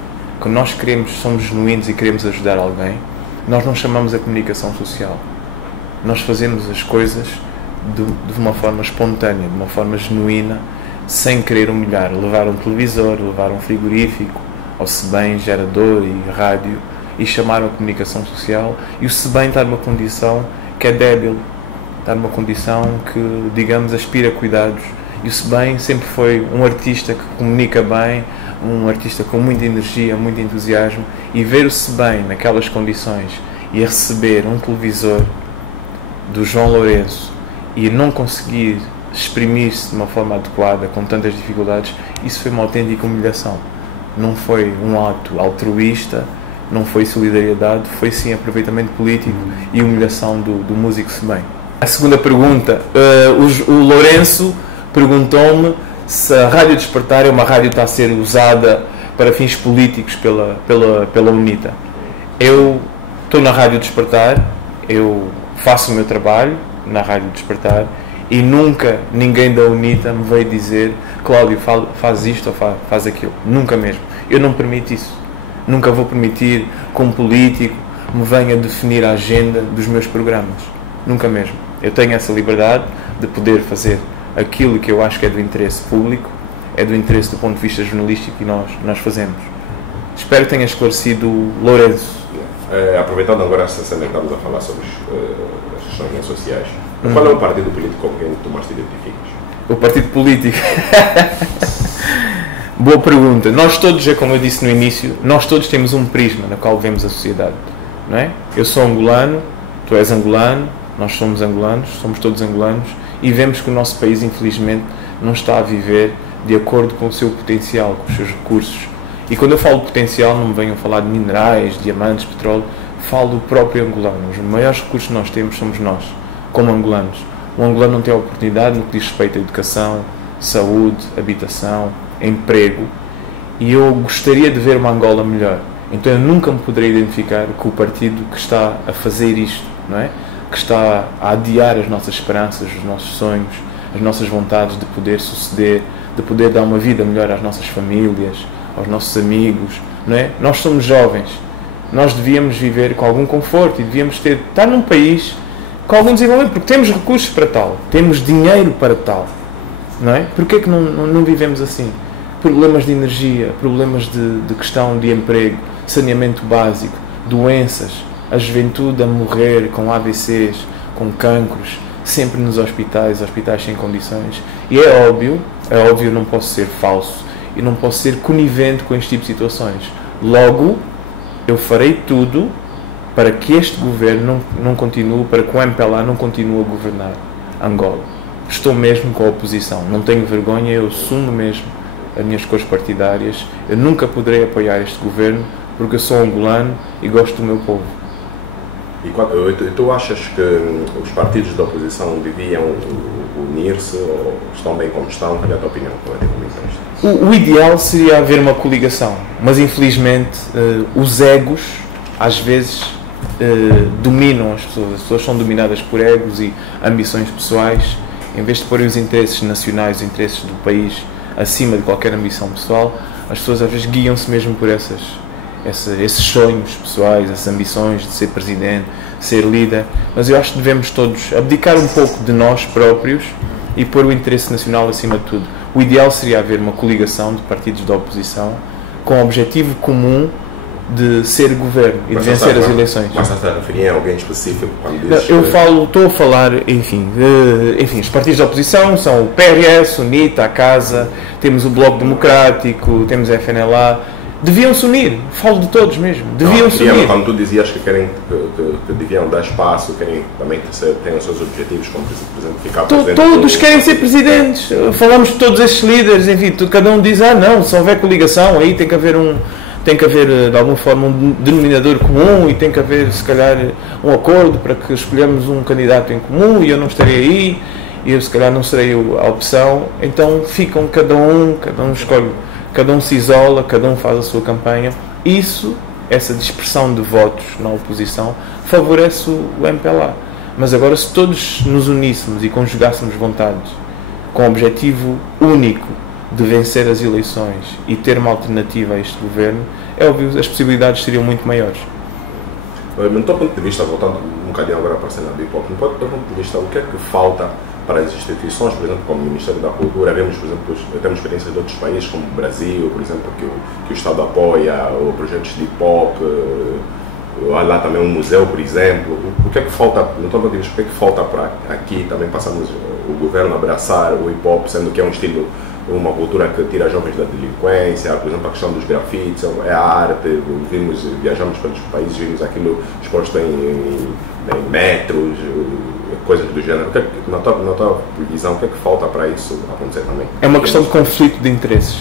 quando nós somos genuínos e queremos ajudar alguém, nós não chamamos a comunicação social. Nós fazemos as coisas de uma forma espontânea, de uma forma genuína, sem querer humilhar. Levar um televisor, levar um frigorífico, ao SEBEM, gerador e rádio, e chamar a comunicação social. E o SEBEM está numa condição que é débil, está numa condição que, digamos, aspira a cuidados. E o SEBEM sempre foi um artista que comunica bem, um artista com muita energia, muito entusiasmo, e ver o SEBEM naquelas condições e a receber um televisor do João Lourenço e não conseguir exprimir-se de uma forma adequada com tantas dificuldades, isso foi uma autêntica humilhação. Não foi um ato altruísta, não foi solidariedade, foi sim aproveitamento político e humilhação do músico SEBEM. A segunda pergunta, o Lourenço perguntou-me se a Rádio Despertar é uma rádio que está a ser usada para fins políticos pela UNITA. Eu estou na Rádio Despertar, eu faço o meu trabalho na Rádio Despertar e nunca ninguém da UNITA me veio dizer: Cláudio, faz isto ou faz aquilo. Nunca mesmo. Eu não permito isso. Nunca vou permitir que um político me venha definir a agenda dos meus programas. Nunca mesmo. Eu tenho essa liberdade de poder fazer aquilo que eu acho que é do interesse público, é do interesse do ponto de vista jornalístico, e nós fazemos. Espero que tenha esclarecido o Lourenço. Aproveitando agora essa cena que estamos a falar sobre as questões sociais, qual é o partido político com quem tu mais te identificas? O partido político? Boa pergunta. Nós todos, como eu disse no início, nós todos temos um prisma no qual vemos a sociedade, não é? Eu sou angolano, tu és angolano, nós somos angolanos, somos todos angolanos, e vemos que o nosso país, infelizmente, não está a viver de acordo com o seu potencial, com os seus recursos. E quando eu falo potencial, não me venham falar de minerais, diamantes, petróleo, falo do próprio angolano. Os maiores recursos que nós temos somos nós, como angolanos. O angolano não tem oportunidade no que diz respeito à educação, saúde, habitação, emprego, e eu gostaria de ver uma Angola melhor. Então eu nunca me poderei identificar com o partido que está a fazer isto, não é? Que está a adiar as nossas esperanças, os nossos sonhos, as nossas vontades de poder suceder, de poder dar uma vida melhor às nossas famílias, aos nossos amigos, não é? Nós somos jovens, nós devíamos viver com algum conforto e devíamos estar num país com algum desenvolvimento, porque temos recursos para tal, temos dinheiro para tal, não é? Porquê é que não vivemos assim? Problemas de energia, problemas de questão de emprego, saneamento básico, doenças, a juventude a morrer com AVCs, com cancros, sempre nos hospitais sem condições. E é óbvio, eu não posso ser falso e não posso ser conivente com este tipo de situações. Logo, eu farei tudo para que este governo não continue, para que o MPLA não continue a governar Angola. Estou mesmo com a oposição, não tenho vergonha, eu assumo mesmo as minhas cores partidárias. Eu nunca poderei apoiar este governo porque eu sou angolano e gosto do meu povo. E tu achas que os partidos da oposição deviam unir-se ou estão bem como estão? Qual é a tua opinião relativamente a isto? O ideal seria haver uma coligação, mas infelizmente os egos às vezes dominam as pessoas são dominadas por egos e ambições pessoais. Em vez de porem os interesses nacionais, os interesses do país acima de qualquer ambição pessoal, as pessoas às vezes guiam-se mesmo por esses sonhos pessoais, essas ambições de ser presidente, ser líder. Mas eu acho que devemos todos abdicar um pouco de nós próprios e pôr o interesse nacional acima de tudo. O ideal seria haver uma coligação de partidos da oposição com o objetivo comum de ser governo e de vencer as eleições. Mas estás a referir a alguém específico quando dizes... Estou a falar, enfim, os partidos da oposição são o PRS, o UNITA, a CASA, temos o Bloco Democrático, temos a FNLA. deviam se unir. Falo de todos mesmo. Deviam se unir. Quando tu dizias que querem que deviam dar espaço, querem também ter os seus objetivos, como por exemplo ficar presidente. Todos querem ser presidentes. Falamos de todos esses líderes, enfim, cada um diz, não, se houver coligação, aí tem que haver de alguma forma um denominador comum e tem que haver se calhar um acordo para que escolhamos um candidato em comum e eu não estarei aí e eu se calhar não serei a opção. Então ficam cada um escolhe, cada um se isola, cada um faz a sua campanha. Essa dispersão de votos na oposição favorece o MPLA. Mas agora, se todos nos uníssemos e conjugássemos vontades com o objetivo único de vencer as eleições e ter uma alternativa a este governo, é óbvio que as possibilidades seriam muito maiores. No teu ponto de vista, voltando um bocadinho agora para a cena do hip-hop, no teu ponto de vista, o que é que falta para as instituições, por exemplo, como o Ministério da Cultura? Vemos, por exemplo, temos experiências de outros países, como o Brasil, por exemplo, que o Estado apoia projetos de hip-hop, lá também um museu, por exemplo. O que é que falta, no teu ponto de vista, o que é que falta para aqui também passarmos o governo a abraçar o hip-hop, sendo que é um estilo, uma cultura que tira jovens da delinquência, por exemplo, a questão dos grafites, é a arte, viajamos pelos países, vimos aquilo exposto em metros, coisas do gênero. Na tua visão, o que é que falta para isso acontecer também? É uma questão de conflito de interesses.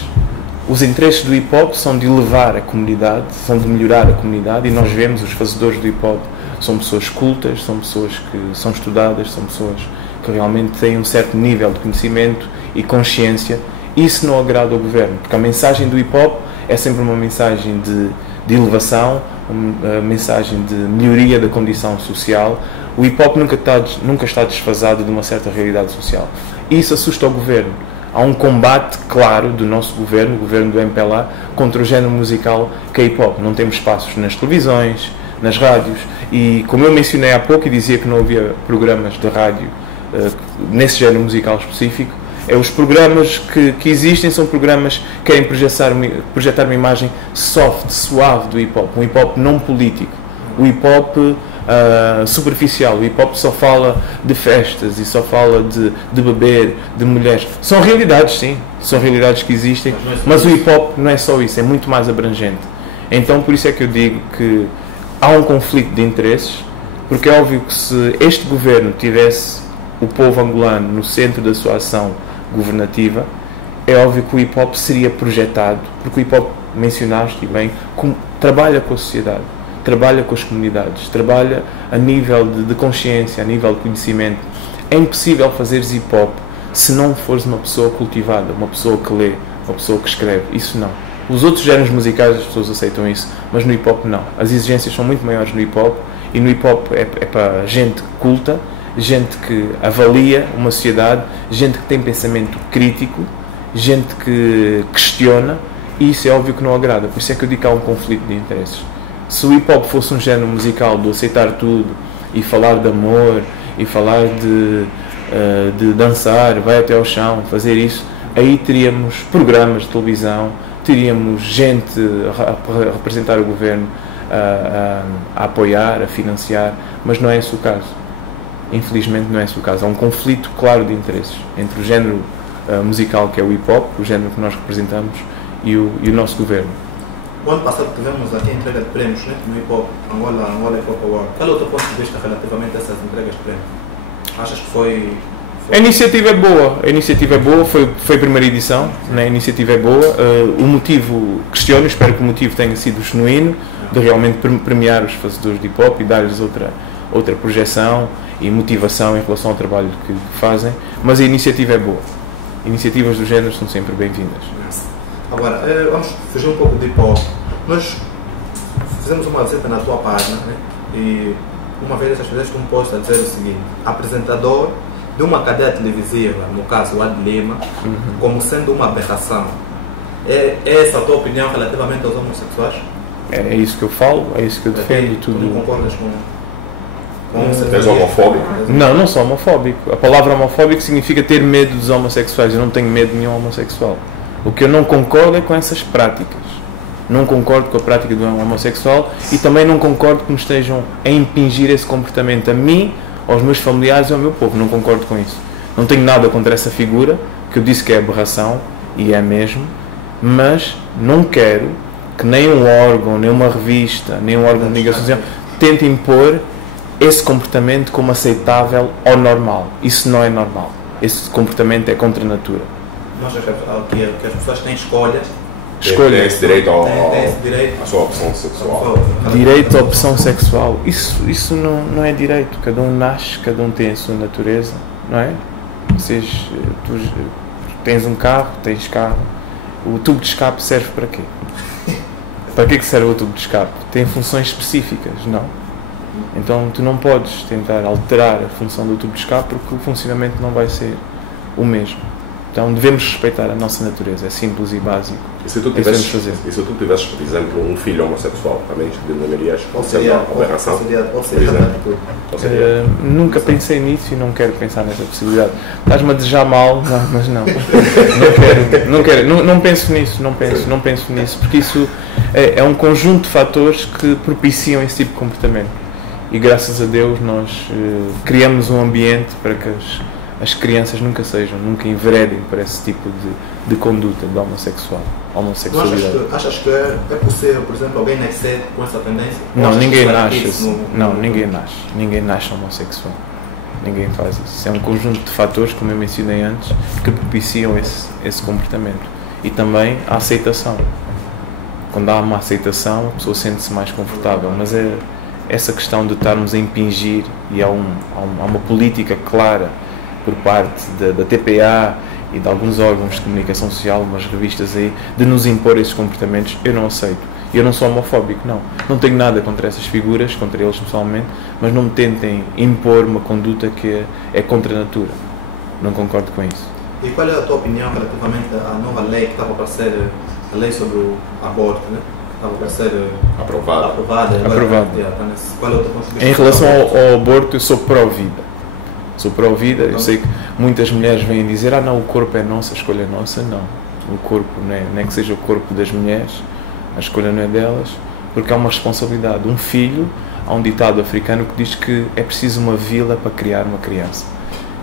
Os interesses do hip-hop são de elevar a comunidade, são de melhorar a comunidade, e nós vemos os fazedores do hip-hop são pessoas cultas, são pessoas que são estudadas, são pessoas que realmente têm um certo nível de conhecimento e consciência. Isso não agrada ao governo, porque a mensagem do hip-hop é sempre uma mensagem de elevação, uma mensagem de melhoria da condição social. O hip-hop nunca está desfasado de uma certa realidade social. Isso assusta o governo. Há um combate claro do nosso governo, o governo do MPLA, contra o género musical que é hip-hop. Não temos espaços nas televisões, nas rádios, e como eu mencionei há pouco e dizia que não havia programas de rádio nesse género musical específico, os programas que existem são programas que querem projetar uma imagem soft, suave do hip-hop, um hip-hop não político, o hip-hop superficial. O hip-hop só fala de festas e só fala de beber, de mulheres. São realidades, sim, são realidades que existem, mas o hip-hop não é só isso, é muito mais abrangente. Então, por isso é que eu digo que há um conflito de interesses, porque é óbvio que se este governo tivesse o povo angolano no centro da sua ação governativa, é óbvio que o hip-hop seria projetado, porque o hip-hop, mencionaste bem, trabalha com a sociedade, trabalha com as comunidades, trabalha a nível de consciência, a nível de conhecimento. É impossível fazeres hip-hop se não fores uma pessoa cultivada, uma pessoa que lê, uma pessoa que escreve. Isso não. Os outros géneros musicais as pessoas aceitam isso, mas no hip-hop não. As exigências são muito maiores no hip-hop, e no hip-hop é para gente culta, gente que avalia uma sociedade, gente que tem pensamento crítico, gente que questiona, e isso é óbvio que não agrada. Por isso é que eu digo que há um conflito de interesses. Se o hip-hop fosse um género musical de aceitar tudo e falar de amor e falar de dançar, vai até ao chão, fazer isso, aí teríamos programas de televisão, teríamos gente a representar o governo, a apoiar, a financiar, mas não é esse o caso. Infelizmente não é esse o caso. Há um conflito claro de interesses entre o género musical que é o hip-hop, o género que nós representamos, e o nosso governo. O ano passado tivemos aqui a entrega de prêmios, né, no hip-hop, Angola Hip Hop Award. Qual é o teu ponto de vista relativamente a essas entregas de prêmios? Achas que foi... A iniciativa é boa, foi a primeira edição, né? A iniciativa é boa. O motivo, questiono, espero que o motivo tenha sido genuíno, de realmente premiar os fazedores de hip-hop e dar-lhes outra projeção e motivação em relação ao trabalho que fazem, mas a iniciativa é boa. Iniciativas do género são sempre bem-vindas. Agora, vamos fugir um pouco de hip-hop. Nós fizemos uma visita na tua página, né? E uma vez essas fizeste um post a dizer o seguinte: apresentador de uma cadeia televisiva, no caso o Ad Lima, como sendo uma aberração. É essa a tua opinião relativamente aos homossexuais? É isso que eu falo, é isso que eu defendo. Tu não concordas com És homofóbico? Não sou homofóbico. A palavra homofóbico significa ter medo dos homossexuais. Eu não tenho medo de nenhum homossexual. O que eu não concordo é com essas práticas. Não concordo com a prática do homossexual e também não concordo que me estejam a impingir esse comportamento a mim, aos meus familiares e ao meu povo. Não concordo com isso. Não tenho nada contra essa figura, que eu disse que é aberração, e é mesmo, mas não quero que nem um órgão, nem uma revista, nem um órgão de comunicação social tente impor esse comportamento como aceitável ou normal. Isso não é normal. Esse comportamento é contra a natura. Nós achamos que as pessoas têm escolha. Tem esse direito direito à sua opção sexual. Direito à opção sexual. Isso não é direito. Cada um nasce, cada um tem a sua natureza, não é? Tu tens um carro, tens carro. O tubo de escape serve para quê? Para que serve o tubo de escape? Tem funções específicas, não? Então tu não podes tentar alterar a função do tubo de escape porque o funcionamento não vai ser o mesmo. Então devemos respeitar a nossa natureza, é simples e básico. E se tu tivesses, por exemplo, um filho homossexual, também denominarias uma aberração? Nunca pensei nisso e não quero pensar nessa possibilidade. Estás-me a desejar mal, não, mas não. Não penso nisso, porque isso é um conjunto de fatores que propiciam esse tipo de comportamento. E graças a Deus nós criamos um ambiente para que as crianças nunca enveredem para esse tipo de conduta de homossexualidade. Achas que é possível, por exemplo, alguém nascer com essa tendência? Não, ninguém nasce. Ninguém nasce homossexual. Ninguém faz isso. Isso é um conjunto de fatores, como eu mencionei antes, que propiciam esse comportamento. E também a aceitação. Quando há uma aceitação, a pessoa sente-se mais confortável. Mas é essa questão de estarmos a impingir, e há uma política clara por parte da TPA e de alguns órgãos de comunicação social, umas revistas aí, de nos impor esses comportamentos, eu não aceito. Eu não sou homofóbico, não tenho nada contra essas figuras, contra eles pessoalmente, mas não me tentem impor uma conduta que é contra a natura. Não concordo com isso. E qual é a tua opinião relativamente à nova lei que estava para ser a lei sobre o aborto, né? Estava para ser aprovada. Qual é o teu ponto de vista? Em relação ao aborto, eu sou pró-vida. Sou pró-vida. Eu sei que muitas mulheres vêm dizer: não, o corpo é nosso, a escolha é nossa. Não, o corpo não é que seja o corpo das mulheres, a escolha não é delas, porque há uma responsabilidade. Um filho, há um ditado africano que diz que é preciso uma vila para criar uma criança.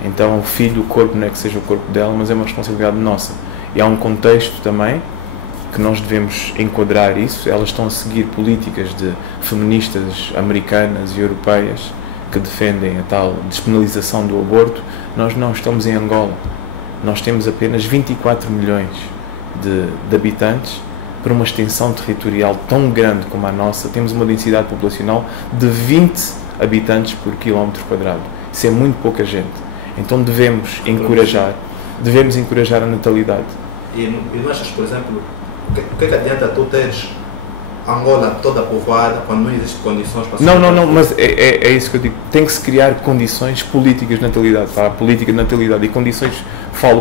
Então o filho, o corpo não é que seja o corpo dela, mas é uma responsabilidade nossa. E há um contexto também que nós devemos enquadrar isso. Elas estão a seguir políticas de feministas americanas e europeias que defendem a tal despenalização do aborto. Nós não estamos em Angola. Nós temos apenas 24 milhões de habitantes, para uma extensão territorial tão grande como a nossa. Temos uma densidade populacional de 20 habitantes por quilómetro quadrado. Isso é muito pouca gente. Então devemos encorajar a natalidade. E não achas, por exemplo, o que adianta tu teres Angola toda povoada quando não existem condições para... Não, mas é isso que eu digo. Tem que se criar condições políticas de natalidade. Para a política de natalidade e condições,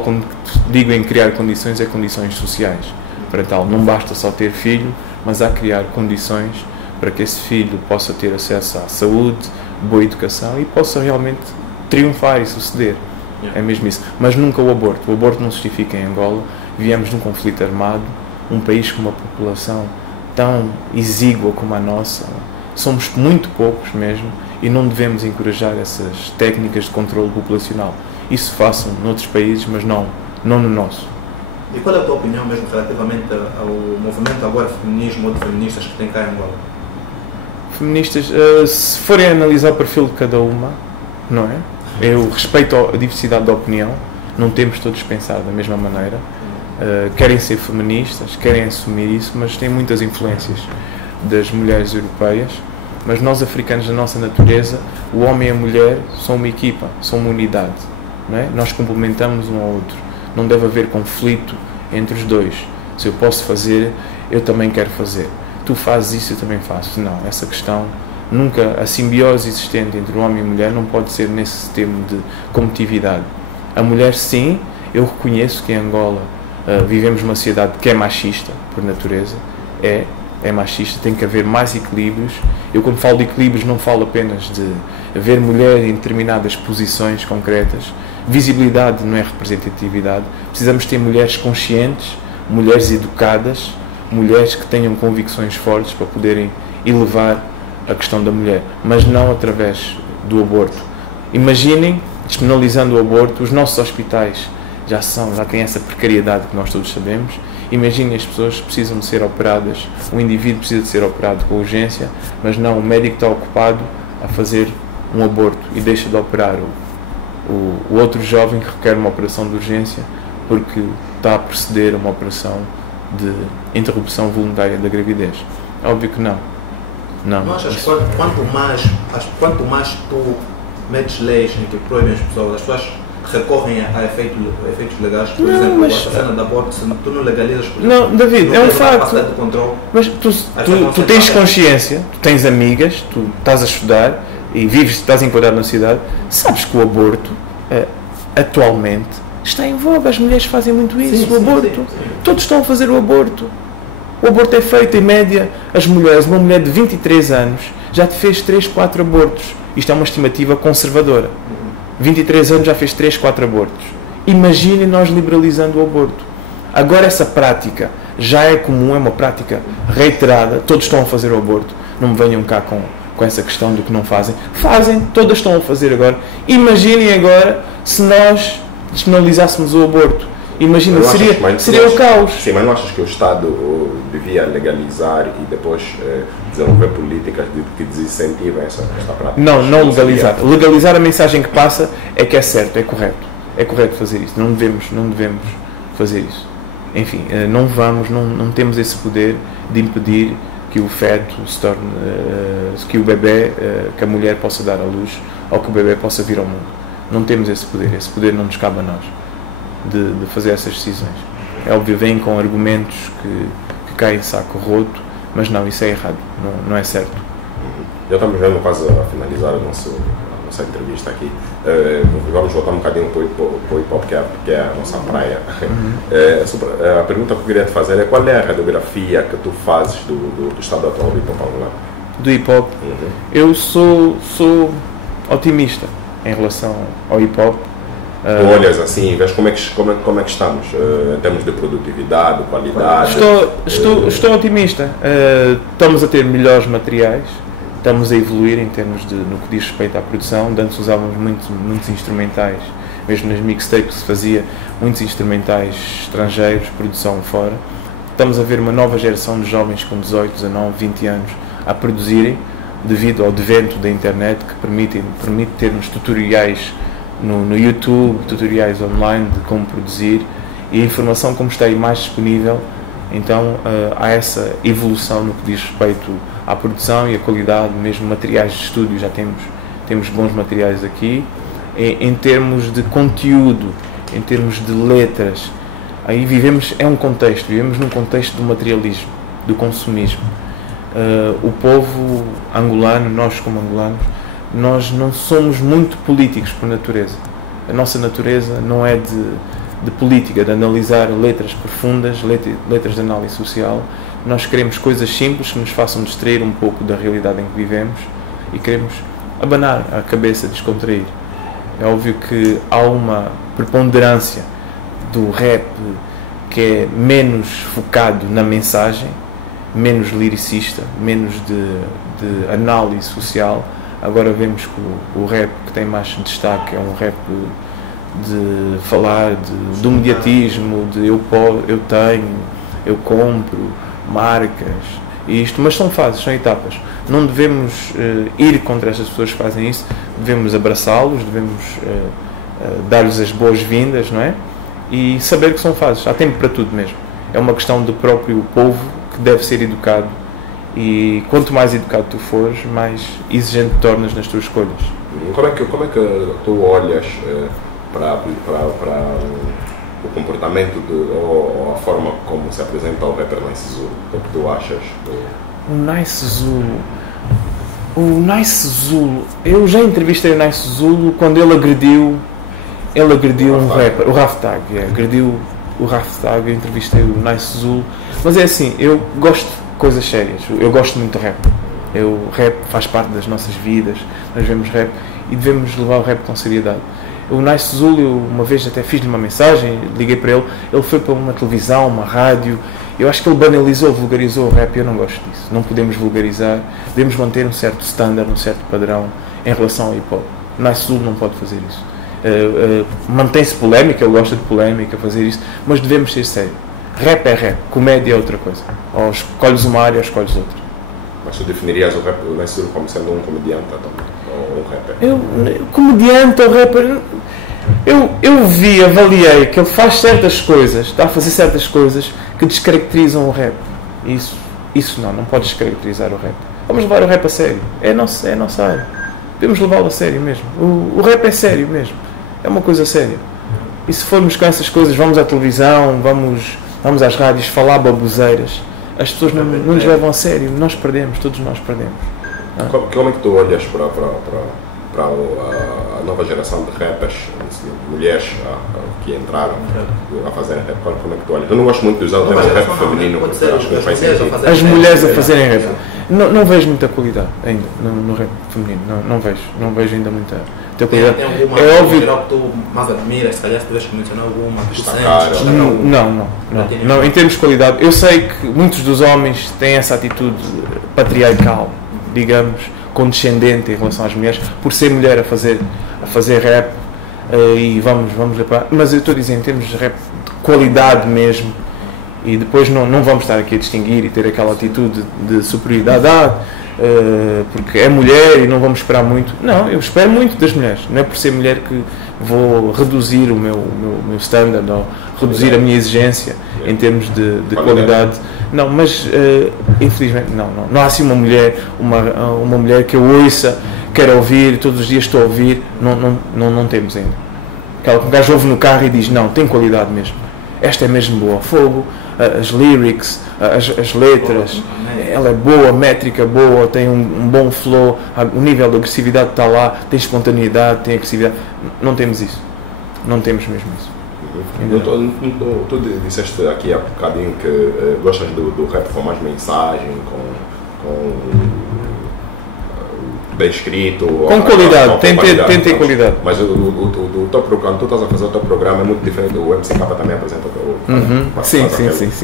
quando digo em criar condições, é condições sociais. Para tal, não basta só ter filho, mas há criar condições para que esse filho possa ter acesso à saúde, boa educação e possa realmente triunfar e suceder. É mesmo isso. Mas nunca o aborto. O aborto não se justifica em Angola. Viemos de um conflito armado, um país com uma população tão exígua como a nossa. Somos muito poucos mesmo e não devemos encorajar essas técnicas de controle populacional. Isso façam noutros países, mas não no nosso. E qual é a tua opinião mesmo relativamente ao movimento agora feminismo ou de feministas que tem cá em Angola? Feministas, se forem analisar o perfil de cada uma, não é? Eu respeito a diversidade de opinião, não temos todos pensar da mesma maneira. Querem ser feministas, querem assumir isso, mas têm muitas influências das mulheres europeias. Mas nós africanos, na nossa natureza, o homem e a mulher são uma equipa, são uma unidade, não é? Nós complementamos um ao outro, não deve haver conflito entre os dois. Se eu posso fazer, eu também quero fazer. Tu fazes isso, eu também faço. Não, essa questão nunca, a simbiose existente entre o homem e a mulher não pode ser nesse sistema de competitividade. A mulher, sim, eu reconheço que em Angola vivemos uma sociedade que é machista, por natureza, é machista, tem que haver mais equilíbrios. Eu, quando falo de equilíbrios, não falo apenas de haver mulher em determinadas posições concretas. Visibilidade não é representatividade. Precisamos ter mulheres conscientes, mulheres educadas, mulheres que tenham convicções fortes para poderem elevar a questão da mulher, mas não através do aborto. Imaginem, despenalizando o aborto, os nossos hospitais já têm essa precariedade que nós todos sabemos, Imaginem, as pessoas precisam de ser operadas, o indivíduo precisa de ser operado com urgência, mas não, o médico está ocupado a fazer um aborto e deixa de operar o outro jovem que requer uma operação de urgência porque está a proceder a uma operação de interrupção voluntária da gravidez. Óbvio que não. Não achas que quanto mais tu metes leis em que proíbem as pessoas recorrem a efeitos legais? Por exemplo, a cena da aborto, se tu não legalizas, por exemplo, não, David, é um facto. Mas tu tens consciência, tu tens amigas, tu estás a estudar e vives, estás enquadrado na cidade, sabes que o aborto atualmente está em voga, as mulheres fazem muito isso, o aborto. Sim. Todos estão a fazer o aborto. O aborto é feito, em média, as mulheres, uma mulher de 23 anos já te fez 3, 4 abortos. Isto é uma estimativa conservadora. 23 anos já fez 3, 4 abortos. Imaginem nós liberalizando o aborto. Agora essa prática já é comum, é uma prática reiterada, todos estão a fazer o aborto. Não me venham cá com essa questão do que não fazem. Fazem, todas estão a fazer agora. Imaginem agora se nós despenalizássemos o aborto. Imagina, seria o caos. Sim, mas não achas que o Estado devia legalizar e depois desenvolver políticas que desincentivem esta prática? Não legalizar. Legalizar, a mensagem que passa é que é certo, é correto. É correto fazer isso. Não devemos fazer isso. Enfim, não temos esse poder de impedir que o feto se torne, que o bebê, que a mulher possa dar à luz ou que o bebê possa vir ao mundo. Não temos esse poder não nos cabe a nós de fazer essas decisões. É óbvio, vêm com argumentos que caem saco roto, mas não, isso é errado, não é certo. Já estamos vendo quase a finalizar a nossa entrevista aqui. Vamos voltar um bocadinho para o hip-hop, que é a nossa praia. A pergunta que eu queria te fazer é: qual é a radiografia que tu fazes do estado atual do hip-hop angolano? Do hip-hop? Eu sou otimista em relação ao hip-hop. Tu olhas assim e vês como é que estamos em termos de produtividade, qualidade? Estou otimista. Estamos a ter melhores materiais, estamos a evoluir em termos no que diz respeito à produção. Antes usávamos muitos instrumentais, mesmo nas mixtapes se fazia muitos instrumentais estrangeiros, produção fora. Estamos a ver uma nova geração de jovens com 18, 19, 20 anos a produzirem, devido ao advento da internet, que permite termos tutoriais no YouTube, tutoriais online de como produzir, e a informação como está aí mais disponível. Então há essa evolução no que diz respeito à produção e à qualidade, mesmo materiais de estúdio, já temos bons materiais aqui. Em termos de conteúdo, em termos de letras, aí vivemos num contexto do materialismo, do consumismo. O povo angolano, nós como angolanos, nós não somos muito políticos por natureza. A nossa natureza não é de política, de analisar letras profundas, letras de análise social. Nós queremos coisas simples que nos façam distrair um pouco da realidade em que vivemos e queremos abanar a cabeça, descontrair. É óbvio que há uma preponderância do rap que é menos focado na mensagem, menos liricista, menos de análise social. Agora vemos que o rap que tem mais destaque é um rap de falar do mediatismo, de eu tenho, eu compro, marcas, isto, mas são fases, são etapas. Não devemos ir contra estas pessoas que fazem isso, devemos abraçá-los, devemos dar-lhes as boas-vindas, não é? E saber que são fases, há tempo para tudo mesmo. É uma questão do próprio povo que deve ser educado. E quanto mais educado tu fores, mais exigente tornas nas tuas escolhas. Como é que tu olhas para o comportamento ou a forma como se apresenta o rapper Nice Zulu? O que tu achas? O Nice Zulu, eu já entrevistei o Nice Zulu quando ele agrediu um rapper, o Raftag, agrediu o Raftag, eu entrevistei o Nice Zulu, mas é assim, eu gosto de coisas sérias, eu gosto muito de rap. O rap faz parte das nossas vidas, nós vemos rap e devemos levar o rap com seriedade. O Nice Zulu, eu uma vez até fiz-lhe uma mensagem, liguei para ele foi para uma televisão, uma rádio, eu acho que ele banalizou, vulgarizou o rap, eu não gosto disso. Não podemos vulgarizar, devemos manter um certo standard, um certo padrão em relação ao hip-hop. O Nice Zulu não pode fazer isso. Mantém-se polémica, ele gosta de polémica, fazer isso, mas devemos ser sérios. Rap é rap, comédia é outra coisa. Ou escolhes uma área ou escolhes outra. Mas tu definirias o rap como sendo um comediante também? Ou um rapper? Comediante ou rapper... Eu avaliei que ele faz certas coisas, está a fazer certas coisas que descaracterizam o rap. Isso não pode descaracterizar o rap. Vamos levar o rap a sério. É a nossa área. Podemos levá-lo a sério mesmo. O rap é sério mesmo. É uma coisa séria. E se formos com essas coisas, vamos à televisão, vamos às rádios falar baboseiras, as pessoas não nos levam a sério. Nós perdemos, todos nós perdemos. Como é que tu olhas para a nova geração de rappers, mulheres que entraram a fazer rap? Como é que tu olhas? Eu não gosto muito de usar o termo rap feminino, porque acho que não faz sentido. As mulheres a fazerem rap. Não vejo muita qualidade ainda no rap feminino. Não vejo ainda muita qualidade. Tem alguma é óbvio geral que tu mais admiras? Se calhar se tivesse que mencionar alguma, não. Em termos de qualidade, eu sei que muitos dos homens têm essa atitude patriarcal, digamos, condescendente em relação às mulheres, por ser mulher a fazer rap, e vamos reparar. Mas eu estou a dizer, em termos de rap de qualidade mesmo, e depois não vamos estar aqui a distinguir e ter aquela atitude de superioridade, porque é mulher e não vamos esperar muito. Não, eu espero muito das mulheres. Não é por ser mulher que vou reduzir o meu standard ou reduzir a minha exigência em termos de qualidade. Não, mas infelizmente não há assim uma mulher que eu ouça, quero ouvir, todos os dias estou a ouvir. Não temos ainda. Aquela que o gajo ouve no carro e diz, não, tem qualidade mesmo. Esta é mesmo boa. Fogo, as lyrics, as letras, ela é boa, métrica boa, tem um bom flow, o nível de agressividade está lá, tem espontaneidade, tem agressividade. Não temos isso. Não temos mesmo isso. Tu disseste aqui há bocadinho que gostas do rap com mais mensagem, com bem escrito, com qualidade, tem ter qualidade. Mas o teu programa, tu estás a fazer o teu programa é muito diferente. O MCK também apresenta o teu. Sim.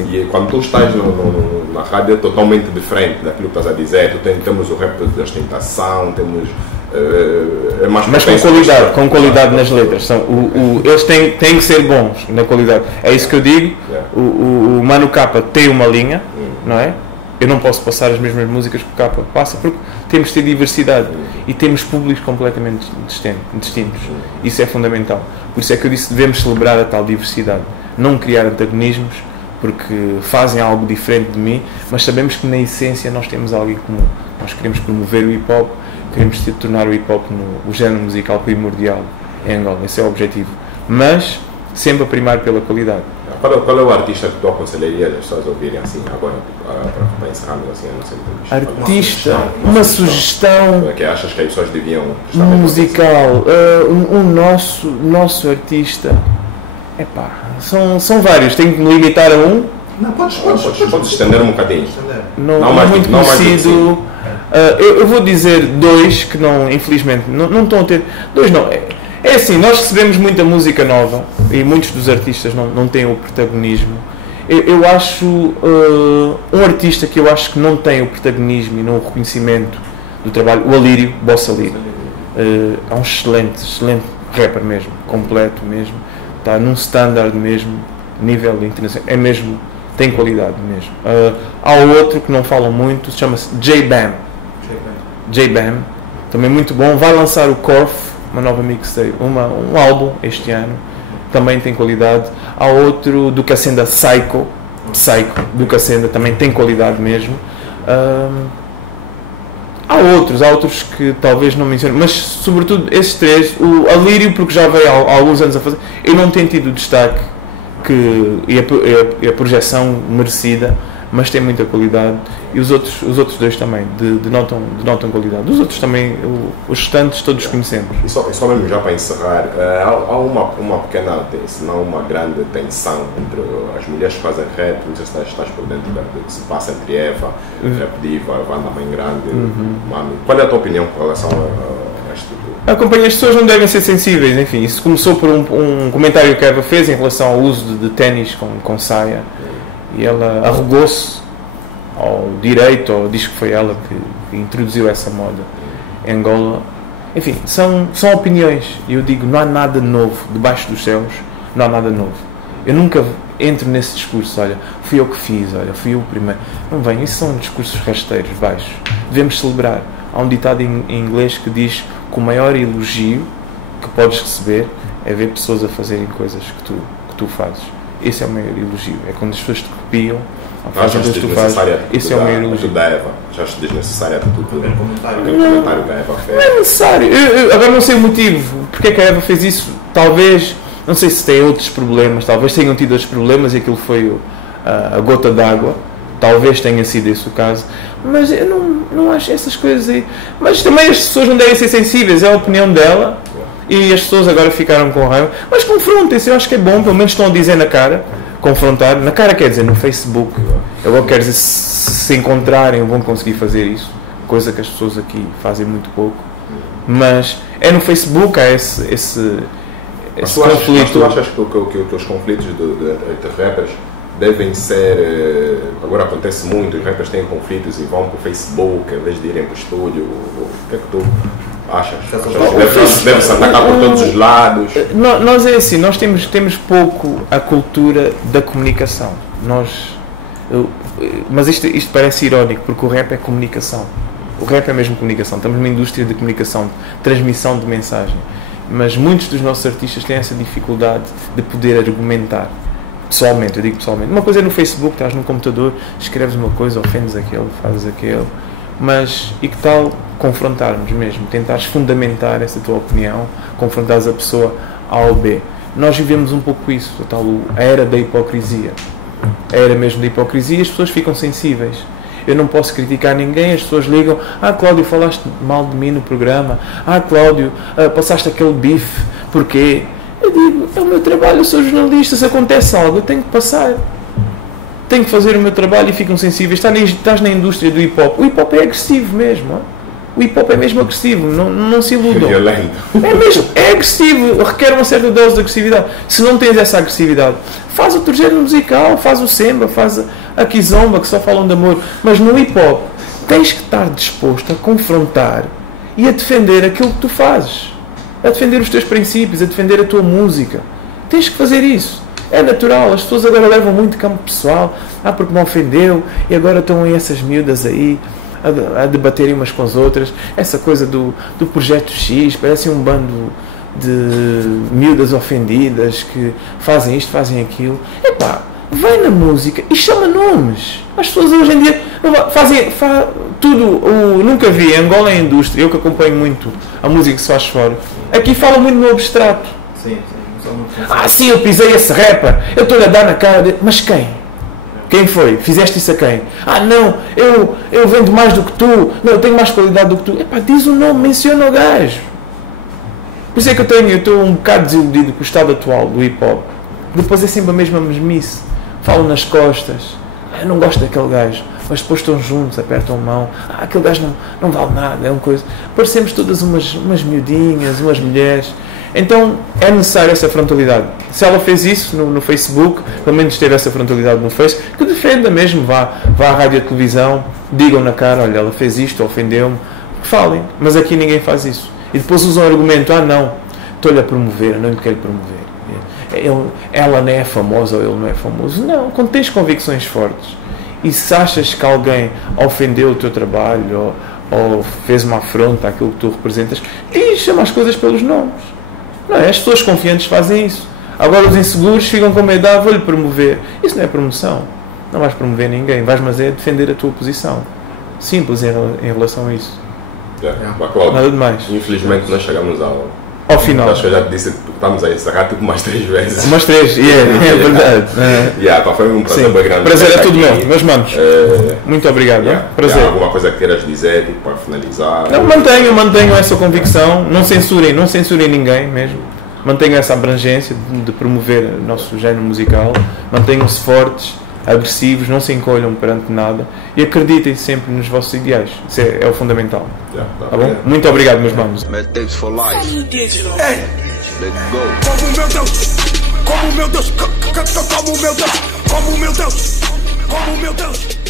E quando tu estás na rádio é totalmente diferente daquilo que estás a dizer. Temos o rap de ostentação, temos é mais. Mas com qualidade nas letras. Eles têm que ser bons na qualidade. É isso que eu digo. O Mano Capa tem uma linha, não é? Eu não posso passar as mesmas músicas que o Capa passa, porque temos de ter diversidade e temos públicos completamente distintos. Isso é fundamental. Por isso é que eu disse que devemos celebrar a tal diversidade. Não criar antagonismos, porque fazem algo diferente de mim, mas sabemos que na essência nós temos algo em comum. Nós queremos promover o hip-hop, queremos tornar o hip-hop o género musical primordial em Angola. Esse é o objetivo. Mas sempre a primar pela qualidade. Qual é o artista que tu aconselharia as pessoas a ouvirem assim agora, para encerrarmos assim a nossa entrevista? Artista, uma sugestão que achas que as pessoas deviam musical, nosso artista, são vários, tenho que me limitar a um. Não, podes estender um bocadinho. Não muito conhecido. Eu vou dizer dois que infelizmente não estão a ter. Dois não. É assim, nós recebemos muita música nova e muitos dos artistas não têm o protagonismo. Eu acho um artista que eu acho que não tem o protagonismo e não o reconhecimento do trabalho, o Alírio, Bossa Lírio. É um excelente rapper mesmo, completo mesmo, está num standard mesmo, nível internacional, é mesmo, tem qualidade mesmo. Há outro que não falam muito, chama-se J-Bam, também muito bom, vai lançar o Corf, uma nova mixtape, um álbum este ano, também tem qualidade. Há outro do Cacenda, Psycho do Cacenda, também tem qualidade mesmo. Há outros que talvez não menciono, mas sobretudo esses três. O Alírio, porque já veio há alguns anos a fazer, eu não tenho tido o destaque e a projeção merecida, mas tem muita qualidade. E os outros dois também denotam qualidade. Os outros também, os restantes todos conhecemos. E só mesmo já para encerrar, há uma pequena, se não uma grande tensão entre as mulheres que fazem rap. Não sei se estás por dentro do que se passa entre Eva, Rap Diva, Wanda Mãe Grande, Mami. Qual é a tua opinião com relação a este tipo? Acompanho, as pessoas não devem ser sensíveis. Enfim, isso começou por um comentário que a Eva fez em relação ao uso de ténis com saia. E ela arrogou-se ao direito, ou diz que foi ela que introduziu essa moda em Angola. Enfim, são opiniões. E eu digo, não há nada novo debaixo dos céus, não há nada novo. entre nesse discurso, olha, fui eu que fiz, olha, fui eu o primeiro. Não vem, isso são discursos rasteiros, baixos. Devemos celebrar. Há um ditado em inglês que diz que o maior elogio que podes receber é ver pessoas a fazerem coisas que tu fazes. Esse é o maior elogio. É quando as pessoas te copiam, fazem coisas que tu fazes. Esse é o maior elogio. Da Eva. Achaste desnecessária a atitude do comentário que a Eva fez? Não é necessário. Eu agora não sei o motivo. Porque é que a Eva fez isso? Talvez, não sei se tem outros problemas, talvez tenham tido outros problemas e aquilo foi a gota d'água. Talvez tenha sido esse o caso. Mas eu não acho essas coisas aí. Mas também as pessoas não devem ser sensíveis. É a opinião dela. E as pessoas agora ficaram com raiva. Mas confrontem-se, eu acho que é bom, pelo menos estão a dizer na cara, confrontar. Na cara quer dizer no Facebook. Eu agora quero dizer, se encontrarem vão conseguir fazer isso. Coisa que as pessoas aqui fazem muito pouco. Mas é no Facebook, há esse conflito. Mas tu achas que os conflitos entre rappers devem ser... Agora acontece muito, os rappers têm conflitos e vão para o Facebook em vez de irem para o estúdio. O que é que tu... achas? Deve-se atacar por todos os lados? Nós é assim, nós temos pouco a cultura da comunicação. Mas isto parece irónico, porque o rap é comunicação. O rap é mesmo comunicação. Estamos numa indústria de comunicação, de transmissão de mensagem. Mas muitos dos nossos artistas têm essa dificuldade de poder argumentar. Pessoalmente, eu digo pessoalmente. Uma coisa é no Facebook, estás no computador, escreves uma coisa, ofendes aquele, fazes aquele. Mas, e que tal confrontarmos mesmo? Tentares fundamentar essa tua opinião, confrontares a pessoa A ou B. Nós vivemos um pouco isso, a era da hipocrisia. A era mesmo da hipocrisia e as pessoas ficam sensíveis. Eu não posso criticar ninguém, as pessoas ligam: ah, Cláudio, falaste mal de mim no programa. Ah, Cláudio, passaste aquele bife. Porquê? Eu digo, é o meu trabalho, eu sou jornalista, se acontece algo, eu tenho que passar. Tenho que fazer o meu trabalho e ficam sensíveis. Estás na indústria do hip-hop. O hip-hop é agressivo mesmo. Hein? O hip-hop é mesmo agressivo, não se iludam. É agressivo, requer uma certa dose de agressividade. Se não tens essa agressividade, faz outro género musical, faz o samba, faz a kizomba, que só falam de amor. Mas no hip-hop tens que estar disposto a confrontar e a defender aquilo que tu fazes, a defender os teus princípios, a defender a tua música. Tens que fazer isso. É natural, as pessoas agora levam muito campo pessoal, porque me ofendeu, e agora estão aí essas miúdas aí a debaterem umas com as outras. Essa coisa do projeto X, parece um bando de miúdas ofendidas que fazem isto, fazem aquilo. Epá, vai na música e chama nomes. As pessoas hoje em dia fazem tudo. Nunca vi, Angola é a indústria, eu que acompanho muito a música que se faz fora, aqui fala muito no abstrato. Sim. Sim, eu pisei esse rapper, eu estou-lhe a dar na cara dele. Mas quem? Quem foi? Fizeste isso a quem? Não, eu vendo mais do que tu, não, eu tenho mais qualidade do que tu. Epá, diz o nome, menciona o gajo. Por isso é que eu estou um bocado desiludido com o estado atual do hip-hop. Depois é sempre a mesma mesmice. Falam nas costas, eu não gosto daquele gajo, mas depois estão juntos, apertam a mão, aquele gajo não vale nada, é uma coisa. Parecemos todas umas miudinhas, umas mulheres. Então é necessário essa frontalidade. Se ela fez isso no Facebook, pelo menos teve essa frontalidade no Face, que defenda mesmo, vá à rádio e televisão, digam na cara: olha, ela fez isto, ofendeu-me, falem. Mas aqui ninguém faz isso. E depois usam o argumento: não, estou-lhe a promover, não lhe quero promover. Ela não é famosa ou ele não é famoso. Não, quando tens convicções fortes e se achas que alguém ofendeu o teu trabalho ou fez uma afronta àquilo que tu representas, e chama as coisas pelos nomes. Não é? As pessoas confiantes fazem isso. Agora os inseguros ficam com medo: vou-lhe promover. Isso não é promoção. Não vais promover ninguém. Vais, mas é defender a tua posição. Simples em relação a isso. Nada de mais. Infelizmente nós chegamos ao final. Acho que eu já te disse que estamos a encerrar tipo umas 3 vezes. Umas 3, é verdade. Foi um prazer bem grande. Prazer é tudo meu, meus manos. Muito obrigado. Prazer. Alguma coisa que queiras dizer tipo, para finalizar? Não, mantenho essa convicção. Não censurem ninguém mesmo. Mantenham essa abrangência de promover o nosso género musical. Mantenham-se fortes, agressivos, não se encolham perante nada e acreditem sempre nos vossos ideais. Isso é o fundamental. Tá bom? Muito obrigado, meus manos. Matrix for life. Let's go. Como meu Deus, como meu Deus, como meu Deus, como meu Deus.